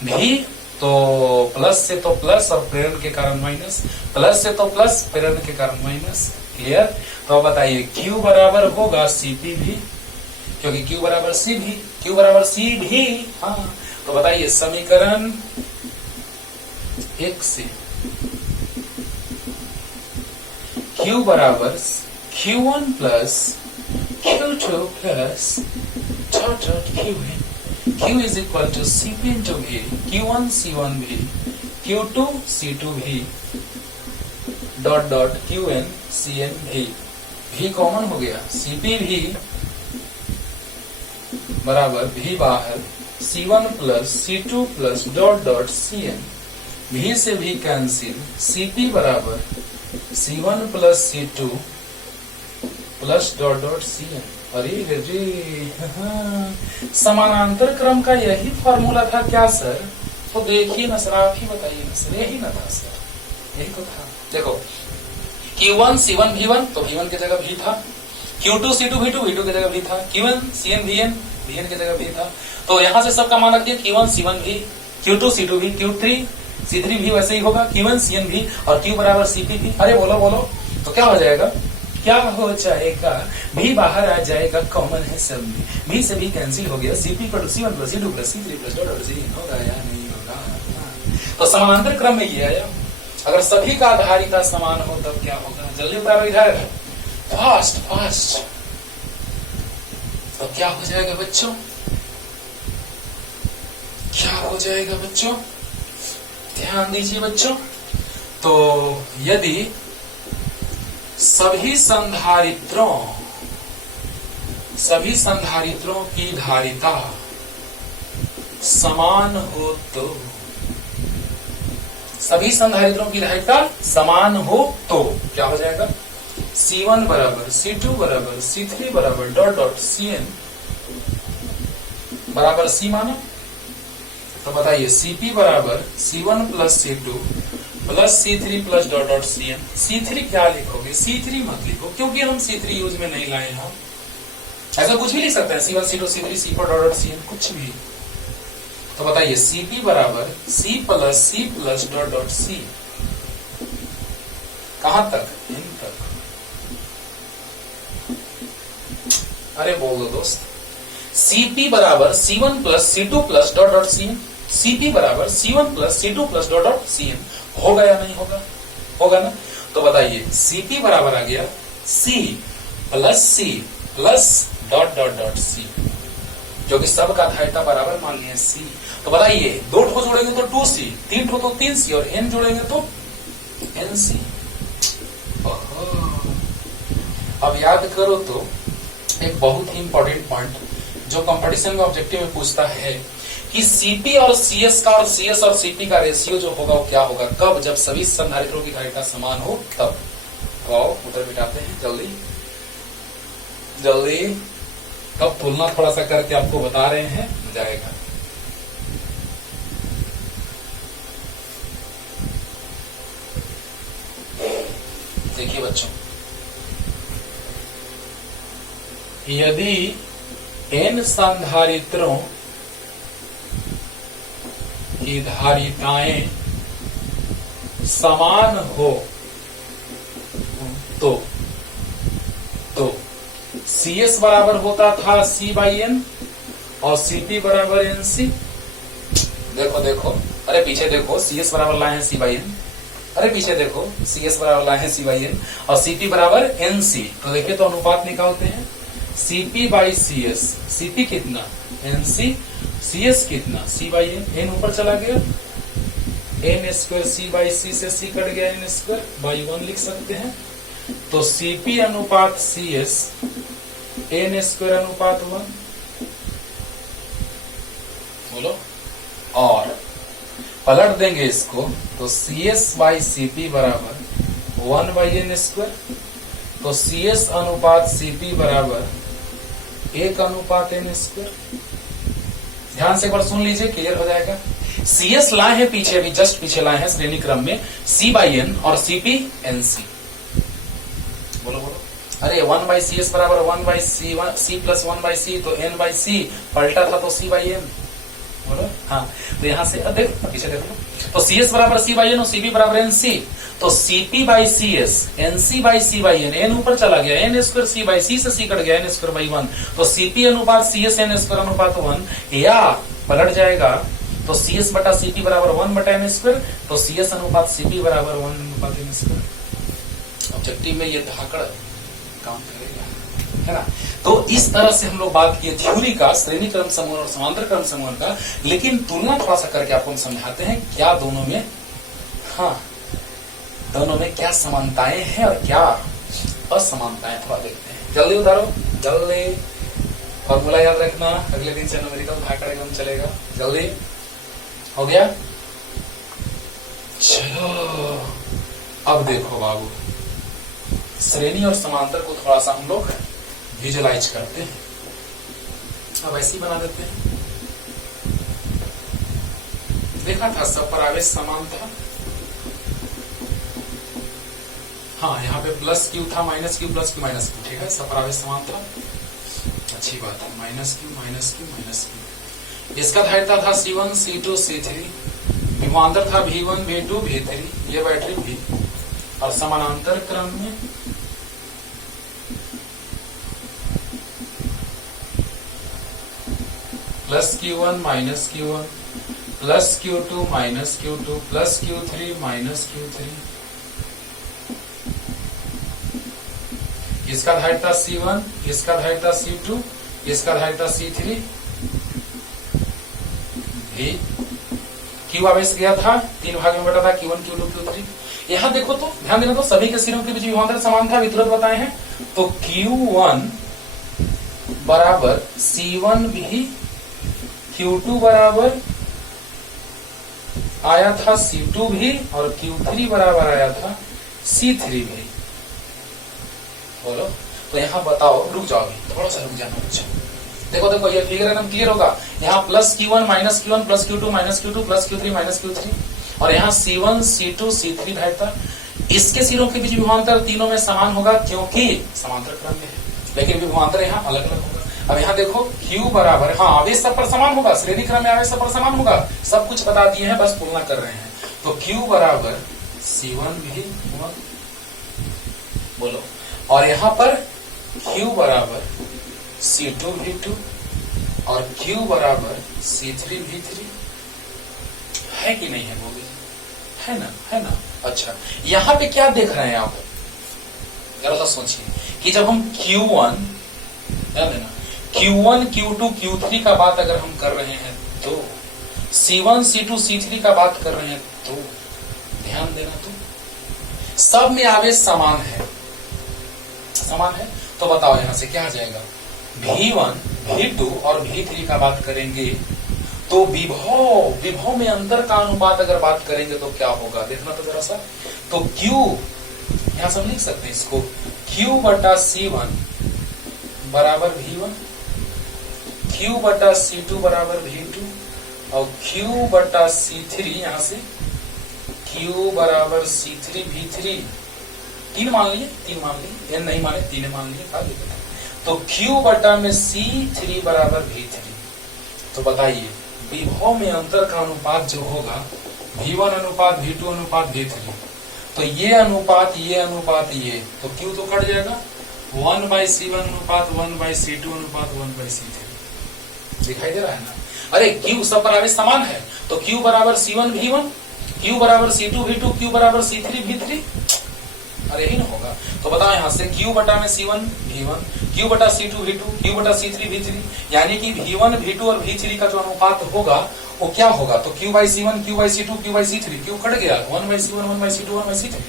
भी, तो प्लस से तो प्लस और प्रेरण के कारण माइनस, प्लस से तो प्लस प्रेरण के कारण माइनस। क्लियर? तो बताइए Q बराबर होगा Cp भी, क्योंकि Q बराबर C भी, Q बराबर C भी। हाँ, तो बताइए समीकरण 1 से Q बराबर Q1 plus Q2 plus dot dot Qn, Q is equal to Cp into V, Q1 C1 V, Q2 C2 V dot dot Qn Cn V। V common हो गया, Cp भी बराबर V बाहर C1 plus C2 plus dot dot Cn, V से V cancel, Cp बराबर C1 plus C2 plus dot dot Cn। अरे रे, समानांतर क्रम का यही फॉर्मूला था क्या सर? तो देखिए ना सर, आप ही बताइए ना सर, यही ना था सर, यही तो था। देखो Q1 C1 V1 तो V1 की जगह V था, Q2 C2 V2 V2 की जगह V था, Q1 Cn Vn Vn की जगह V था। तो यहां से सबका मान रख दिया, Q1 C1 V, Q2 C2 V, Q3 C3 भी वैसे ही होगा, Q1 Cn V और Q बराबर Cp भी। अरे बोलो बोलो, तो क्या हो जाएगा? क्या हो जाएगा? V बाहर आ जाएगा, कॉमन है सब में, V से भी कैंसिल हो गया, Cp पर C1 plus C2 plus C3 plus dot dot Cn होगा या नहीं होगा? तो समानांतर क्रम में ये आया। अगर सभी का धारिता समान हो तब क्या होगा? जल्दी बताओ इधर, फास्ट फास्ट। तो क्या हो जाएगा बच्चों, क्या हो जाएगा बच्चों, ध्यान दीजिए बच्चों। तो यदि सभी संधारित्रों की धारिता समान हो तो, सभी संधारित्रों की धारिता समान हो तो क्या हो जाएगा, C1 बराबर C2 बराबर C3 बराबर डॉट डॉट Cn बराबर C माना। तो बताइए Cp बराबर C1 plus C2 plus C3 plus dot dot Cn। C3 क्या लिखोगे, C3 मत लिखो क्योंकि हम C3 यूज में नहीं लाए हैं। ऐसा कुछ भी लिख सकते हैं, C1 C2 C3 C4 dot dot Cn कुछ भी। तो बताइए Cp बराबर C plus dot dot C, कहां तक, इन तक। अरे बोल दो दोस्त, Cp बराबर C1 plus C2 plus dot dot Cn, Cp बराबर C1 plus C2 plus dot dot Cn होगा या नहीं होगा, होगा ना। तो बताइए Cp बराबर आ गया C plus dot dot dot C, जो कि सब का धारिता बराबर मान लिया C। तो बताइए 2 ठो जोड़ेंगे तो 2C, 3 ठो तो 3C और n जोड़ेंगे तो nC। अब याद करो तो एक बहुत ही इंपॉर्टेंट पॉइंट जो कंपटीशन में ऑब्जेक्टिव में पूछता है कि Cp और Cs का और Cs और Cp का रेशियो जो होगा वो क्या होगा, कब, जब सभी संधारित्रों की धारिता समान हो तब। तो आओ उत्तर मिटाते हैं जल्दी जल्दी। तब तुलना थोड़ा सा करके आपको बता रहे हैं, मजा आएगा। देखिए बच्चों, यदि n संधारित्रों की धारिताएं समान हो तो Cs बराबर होता था C/n और Cp बराबर NC। देखो देखो, अरे पीछे देखो, Cs बराबर लाए हैं C/n, अरे पीछे देखो Cs बराबर लाए हैं C/n और Cp बराबर NC। तो देखिए तो अनुपात निकालते हैं, Cp/Cs, Cp कितना, NC, Cs कितना, C/n, n ऊपर चला गया, n स्क्वायर C/c से C कट गया, n स्क्वायर बाई 1 लिख सकते हैं। तो Cp अनुपात Cs n स्क्वायर अनुपात 1, बोलो, और पलट देंगे इसको तो Cs/Cp बराबर 1/n स्क्वायर। तो Cs अनुपात Cp बराबर 1 अनुपात n स्क्वायर। ध्यान से एक बार सुन लीजिए, क्लियर हो जाएगा। Cs लाए हैं पीछे, अभी जस्ट पीछे लाए हैं श्रेणी क्रम में C/n और Cp NC। बोलो बोलो, अरे 1/Cs बराबर 1/C प्लस 1/C, तो n/C पलटा था तो C/n। बोलो हाँ, तो यहां से देखो पीछे देखो, तो Cs बराबर C/n और Cp बराबर NC। तो Cp/Cs NC/C/n, n ऊपर चला गया, n स्क्वायर C/C से C कट गया, n स्क्वायर बाई 1। तो Cp अनुपात Cs n स्क्वायर अनुपात 1, या पलट जाएगा तो Cs बटा Cp बराबर 1 बटा n स्क्वायर। तो Cs अनुपात Cp बराबर 1 अनुपात n स्क्वायर। ऑब्जेक्टिव में ये धाकड़ काम करेगा, है ना। तो इस तरह से हम लोग बात किए थ्योरी का, श्रेणी क्रम समूह और समांतर क्रम समूह का। लेकिन तुलना थोड़ा सा करके आपको हम समझाते हैं क्या दोनों में, हाँ दोनों में क्या समानताएं हैं और क्या असमानताएं, थोड़ा देखते हैं। जल्दी उतारो जल्दी, फॉर्मूला याद रखना, अगले दिन से न्यूमेरिकल भाग एकदम चलेगा। जल्दी हो गया, चलो अब देखो बाबू, श्रेणी और समांतर को थोड़ा सा हम लोग विजुअलाइज करते हैं। अब ऐसे ही बना देते हैं। देखा था सब पर आवेश समान था, हाँ यहाँ पे प्लस क्यू था, minus Q plus Q minus Q, ठीक है, सब पर आवेश समान था, अच्छी बात है। Minus Q minus Q minus Q, इसका धारिता था C1 C2 C3, विभवांतर था V1 V2 V3, ये बैटरी भी, और समानांतर क्रम में plus Q1 minus Q1 plus Q2 minus Q2 plus Q3 minus Q3। इसका धारिता C1, इसका धारिता C2, इसका धारिता C3 भी। Q आवेश गया था, 3 भाग में बटा था, Q1 Q2 Q3। यहां देखो तो ध्यान देना, तो सभी के सिरों के बीच विभवांतर समान था, तुरंत बताए हैं। तो Q1 बराबर C1 भी, Q2 बराबर आया था C2 भी, और Q3 बराबर आया था C3 भी। बोलो तो यहाँ बताओ, रुक जाओ अभी, थोड़ा सा रुक जाना बच्चा। देखो देखो ये फिगर एकदम क्लियर होगा। यहाँ plus Q1 minus Q1 plus Q2 minus Q2 plus Q3 minus Q3, और यहाँ C1 C2 C3 धारिता। इसके सिरों के बीच विभवांतर तीनों में समान होगा क्योंकि समांतर क्रम में है, लेकिन विभवांतर यहाँ अलग अलग होगा। अब यहाँ देखो Q बराबर, हाँ आवेश सब पर समान होगा, श्रेणी क्रम में आवेश सब पर समान होगा, सब कुछ बता दिए हैं, बस तुलना कर रहे हैं। तो Q बराबर C1 भी 1, बोलो, और यहाँ पर Q बराबर C2 भी 2, और Q बराबर C3 भी 3 है कि नहीं है? बोलिए, है ना, है ना। अच्छा, यहाँ पे क्या देख रहे हैं आप, जरा सा सोचिए कि जब हम Q1, ध्यान देना, Q1 Q2 Q3 का बात अगर हम कर रहे हैं तो, C1 C2 C3 का बात कर रहे हैं तो, ध्यान देना, तो सब में आवेश समान है, समान है। तो बताओ यहां से क्या आ जाएगा, V1 V2 और V3 का बात करेंगे तो विभव में अंतर का अनुपात अगर बात करेंगे तो क्या होगा, देखना तो जरा सा। तो Q, यहां से हम लिख सकते हैं इसको, Q बटा C1 बराबर V1, Q बटा C2 बराबर V2, और Q बटा C3, यहां से Q बराबर C3 V3। 3 मान लिए, 3 मान लिए, n नहीं माने, 3 मान लिए, क्या दिक्कत है। तो Q बटा में C3 बराबर V3। तो बताइए विभव में अंतर का अनुपात जो होगा, V1 अनुपात V2 अनुपात V3, तो ये अनुपात ये अनुपात ये, तो Q तो कट जाएगा, 1/C1 अनुपात 1/C2 अनुपात 1/C3। दिखाई दे रहा है ना? अरे Q सब पर आवेश समान है, तो Q बराबर C1 V1, Q बराबर C2 V2, Q बराबर C3 V3। अरे ही ना होगा। तो बताओ यहां से Q बटा में C1 V1, Q बटा C2 V2, Q बटा C3 V3, यानी कि V1 V2 और V3 का जो अनुपात होगा वो क्या होगा, तो Q/C1 Q/C2 Q/C3, Q cut गया, 1/C1 1/C2 1/C3।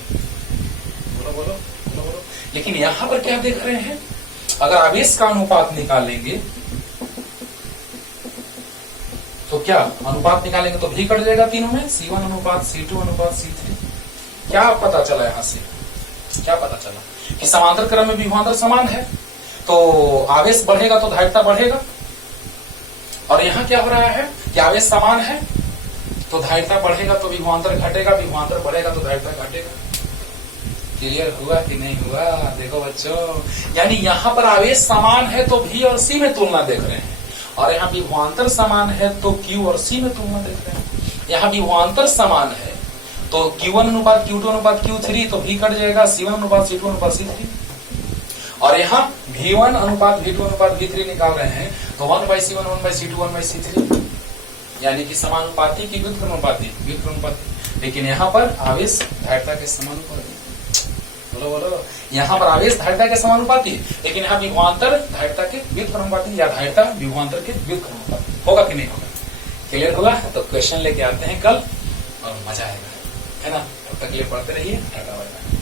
बोलो बोलो बोलो बोलो। लेकिन यहां पर क्या देख रहे हैं, अगर आवेश का अनुपात निकालेंगे तो क्या अनुपात निकालेंगे तो भी कट जाएगा तीनों में, C1 अनुपात C2 अनुपात C3। क्या पता चला यहां से, क्या पता चला कि समांतर क्रम में विभवांतर समान है, तो आवेश बढ़ेगा तो धारिता बढ़ेगा। और यहां क्या हो रहा है कि आवेश समान है तो धारिता बढ़ेगा तो विभवांतर घटेगा, विभवांतर बढ़ेगा तो धारिता घटेगा। क्लियर हुआ कि नहीं हुआ? देखो बच्चों, यानी यहां पर आवेश समान है तो V और C में तुलना देख रहे हैं, और यहाँ विभवांतर समान है तो Q और C में तुलना देख रहे हैं। यहाँ विभवांतर समान है तो Q1 अनुपात Q2 अनुपात Q3, तो V कट जाएगा, C1 अनुपात C2 अनुपात C3। और यहाँ V1 अनुपात V2 अनुपात V3 निकाल रहे हैं तो 1/C1 1/C2 1/C3, यानी कि समानुपाती की व्युत्क्रमानुपाती। लेकिन यहाँ पर आवेश धारिता के समानुपाती। बोलो बोलो, यहाँ पर आवेश धारिता के समानुपाती, लेकिन यहाँ विभवांतर धारिता के व्युत्क्रमानुपाती, या धारिता विभवांतर के व्युत्क्रमानुपाती। होगा कि नहीं होगा? क्लियर होगा? तो क्वेश्चन लेके आते हैं कल और मजा आएगा, है ना? तब तक के लिए पढ़ते रहिए। Tata bye bye.